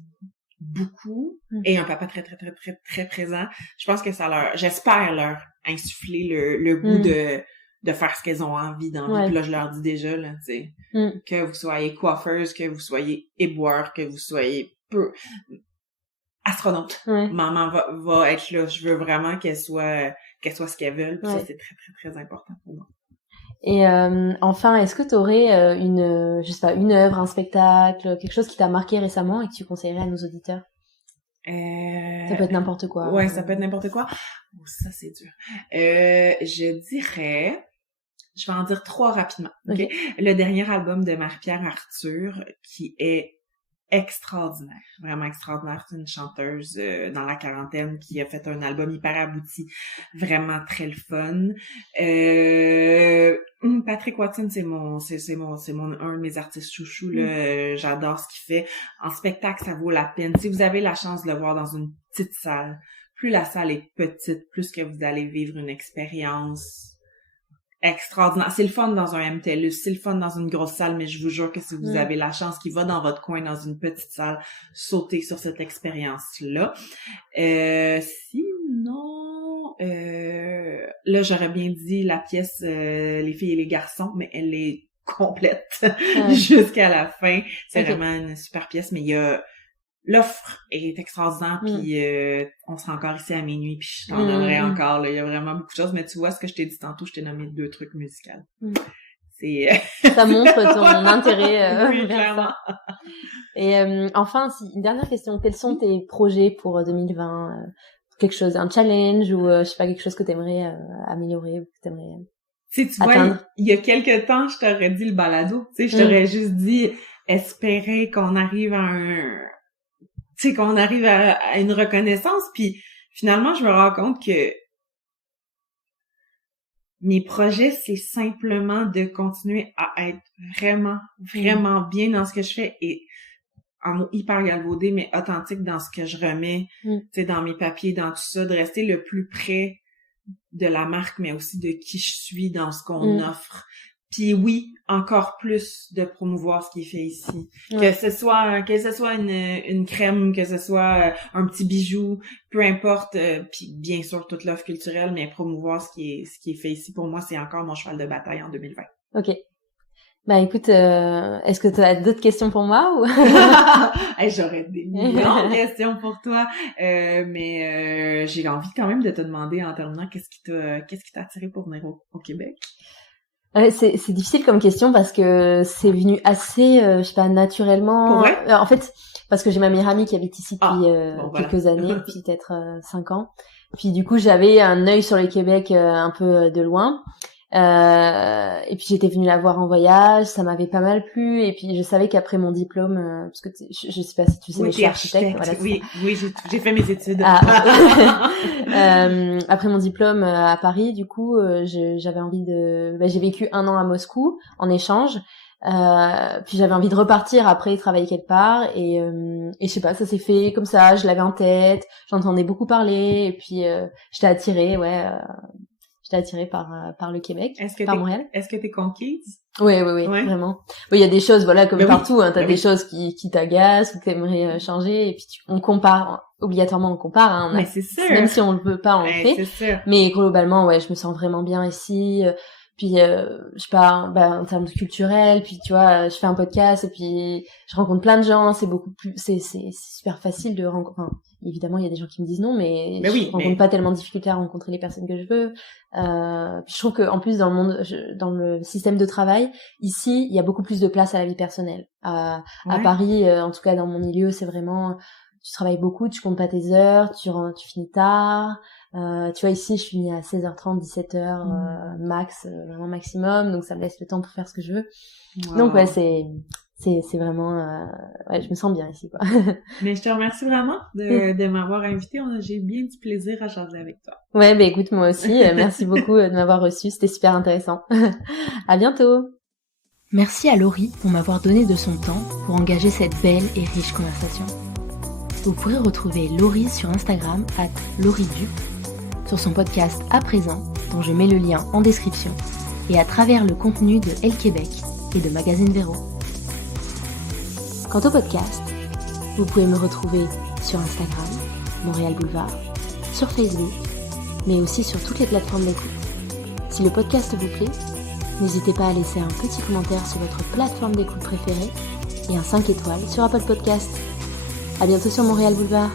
beaucoup et un papa très, très, très, très, très présent, je pense que j'espère leur insuffler le goût de faire ce qu'elles ont envie dans la vie. Puis là, je leur dis déjà, là, tu sais, que vous soyez coiffeuse, que vous soyez éboueur, que vous soyez astronaute. Maman va être là. Je veux vraiment qu'elle soit ce qu'elle veut. Puis ça, c'est très, très, très important pour moi. Et enfin, est-ce que tu aurais je sais pas, une œuvre, un spectacle, quelque chose qui t'a marqué récemment et que tu conseillerais à nos auditeurs? Ça peut être n'importe quoi. Ouais, ça peut être n'importe quoi. Oh, ça, c'est dur. Je dirais... Je vais en dire 3 rapidement. Okay? Le dernier album de Marie-Pierre Arthur, qui est extraordinaire, vraiment extraordinaire. C'est une chanteuse dans la quarantaine qui a fait un album hyper abouti, vraiment très le fun. Patrick Watson, c'est un de mes artistes chouchous là. J'adore ce qu'il fait. En spectacle, ça vaut la peine. Si vous avez la chance de le voir dans une petite salle, plus la salle est petite, plus que vous allez vivre une expérience extraordinaire. C'est le fun dans un MTLUS, c'est le fun dans une grosse salle, mais je vous jure que si vous avez la chance qu'il va dans votre coin, dans une petite salle, sautez sur cette expérience-là. Sinon, là, j'aurais bien dit la pièce Les filles et les garçons, mais elle est complète jusqu'à la fin. C'est vraiment une super pièce, mais il y a... L'offre est extraordinaire, puis on sera encore ici à minuit, puis je t'en donnerai encore. Là, il y a vraiment beaucoup de choses, mais tu vois ce que je t'ai dit tantôt, je t'ai nommé 2 trucs musicaux. C'est ça montre ton intérêt oui, vers clairement. ça. Et enfin, une dernière question, quels sont tes projets pour 2020 quelque chose, un challenge ou je sais pas, quelque chose que t'aimerais améliorer ou que t'aimerais tu vois, il y a quelque temps, je t'aurais dit le balado, tu sais, je t'aurais juste dit espérer qu'on arrive à une reconnaissance, puis finalement, je me rends compte que mes projets, c'est simplement de continuer à être vraiment, vraiment bien dans ce que je fais et en mot hyper galvaudé, mais authentique dans ce que je remets, tu sais, dans mes papiers, dans tout ça, de rester le plus près de la marque, mais aussi de qui je suis dans ce qu'on offre. Puis oui, encore plus de promouvoir ce qui est fait ici. Que ce soit une crème, que ce soit un petit bijou, peu importe, puis bien sûr toute l'offre culturelle, mais promouvoir ce qui est fait ici, pour moi, c'est encore mon cheval de bataille en 2020. OK. Bah écoute, est-ce que tu as d'autres questions pour moi ou hey, j'aurais des millions de questions pour toi, mais j'ai envie quand même de te demander en terminant qu'est-ce qui t'a attiré pour venir au Québec? C'est difficile comme question parce que c'est venu assez, je sais pas, naturellement. Pour vrai? En fait, parce que j'ai ma meilleure amie qui habite ici depuis quelques années, Voilà. peut-être 5 ans. Puis du coup, j'avais un œil sur le Québec un peu de loin. Et puis j'étais venue la voir en voyage, ça m'avait pas mal plu. Et puis je savais qu'après mon diplôme, parce que je sais pas si tu sais, mais je suis architecte. Voilà, oui, j'ai fait mes études. Après mon diplôme à Paris, du coup, j'avais envie j'ai vécu 1 an à Moscou en échange. Puis j'avais envie de repartir après travailler quelque part et je sais pas, ça s'est fait comme ça, je l'avais en tête, j'entendais beaucoup parler et puis j'étais attirée, j'étais attirée par le Québec, Est-ce par Montréal. Est-ce que t'es conquise? Oui, vraiment. Il y a des choses, voilà, comme partout, hein, t'as des choses qui t'agacent ou que t'aimerais changer, et puis on compare, obligatoirement on compare, hein, Mais c'est sûr. Même si on le veut pas, on le fait. C'est sûr. Mais globalement, ouais, je me sens vraiment bien ici. Puis je sais pas, en termes culturels, puis tu vois, je fais un podcast et puis je rencontre plein de gens, c'est beaucoup plus, c'est super facile de rencontrer. Enfin, évidemment, il y a des gens qui me disent non, mais je rencontre pas tellement de difficultés à rencontrer les personnes que je veux. Puis je trouve que en plus dans le monde, dans le système de travail, ici, il y a beaucoup plus de place à la vie personnelle. À Paris, en tout cas dans mon milieu, c'est vraiment, tu travailles beaucoup, tu comptes pas tes heures, tu finis tard. Tu vois, ici, je finis à 16h30, 17h, max, vraiment maximum, donc ça me laisse le temps pour faire ce que je veux. Wow. Donc ouais, c'est vraiment, ouais, je me sens bien ici, quoi. Mais je te remercie vraiment de m'avoir invitée. J'ai bien du plaisir à jaser avec toi. Ouais, écoute, moi aussi, merci beaucoup de m'avoir reçue, c'était super intéressant. À bientôt. Merci à Laurie pour m'avoir donné de son temps pour engager cette belle et riche conversation. Vous pourrez retrouver Laurie sur Instagram @LaurieDuc, sur son podcast À présent, dont je mets le lien en description, et à travers le contenu de Elle Québec et de Magazine Véro. Quant au podcast, vous pouvez me retrouver sur Instagram, Montréal Boulevard, sur Facebook, mais aussi sur toutes les plateformes d'écoute. Si le podcast vous plaît, n'hésitez pas à laisser un petit commentaire sur votre plateforme d'écoute préférée et un 5 étoiles sur Apple Podcast. À bientôt sur Montréal Boulevard.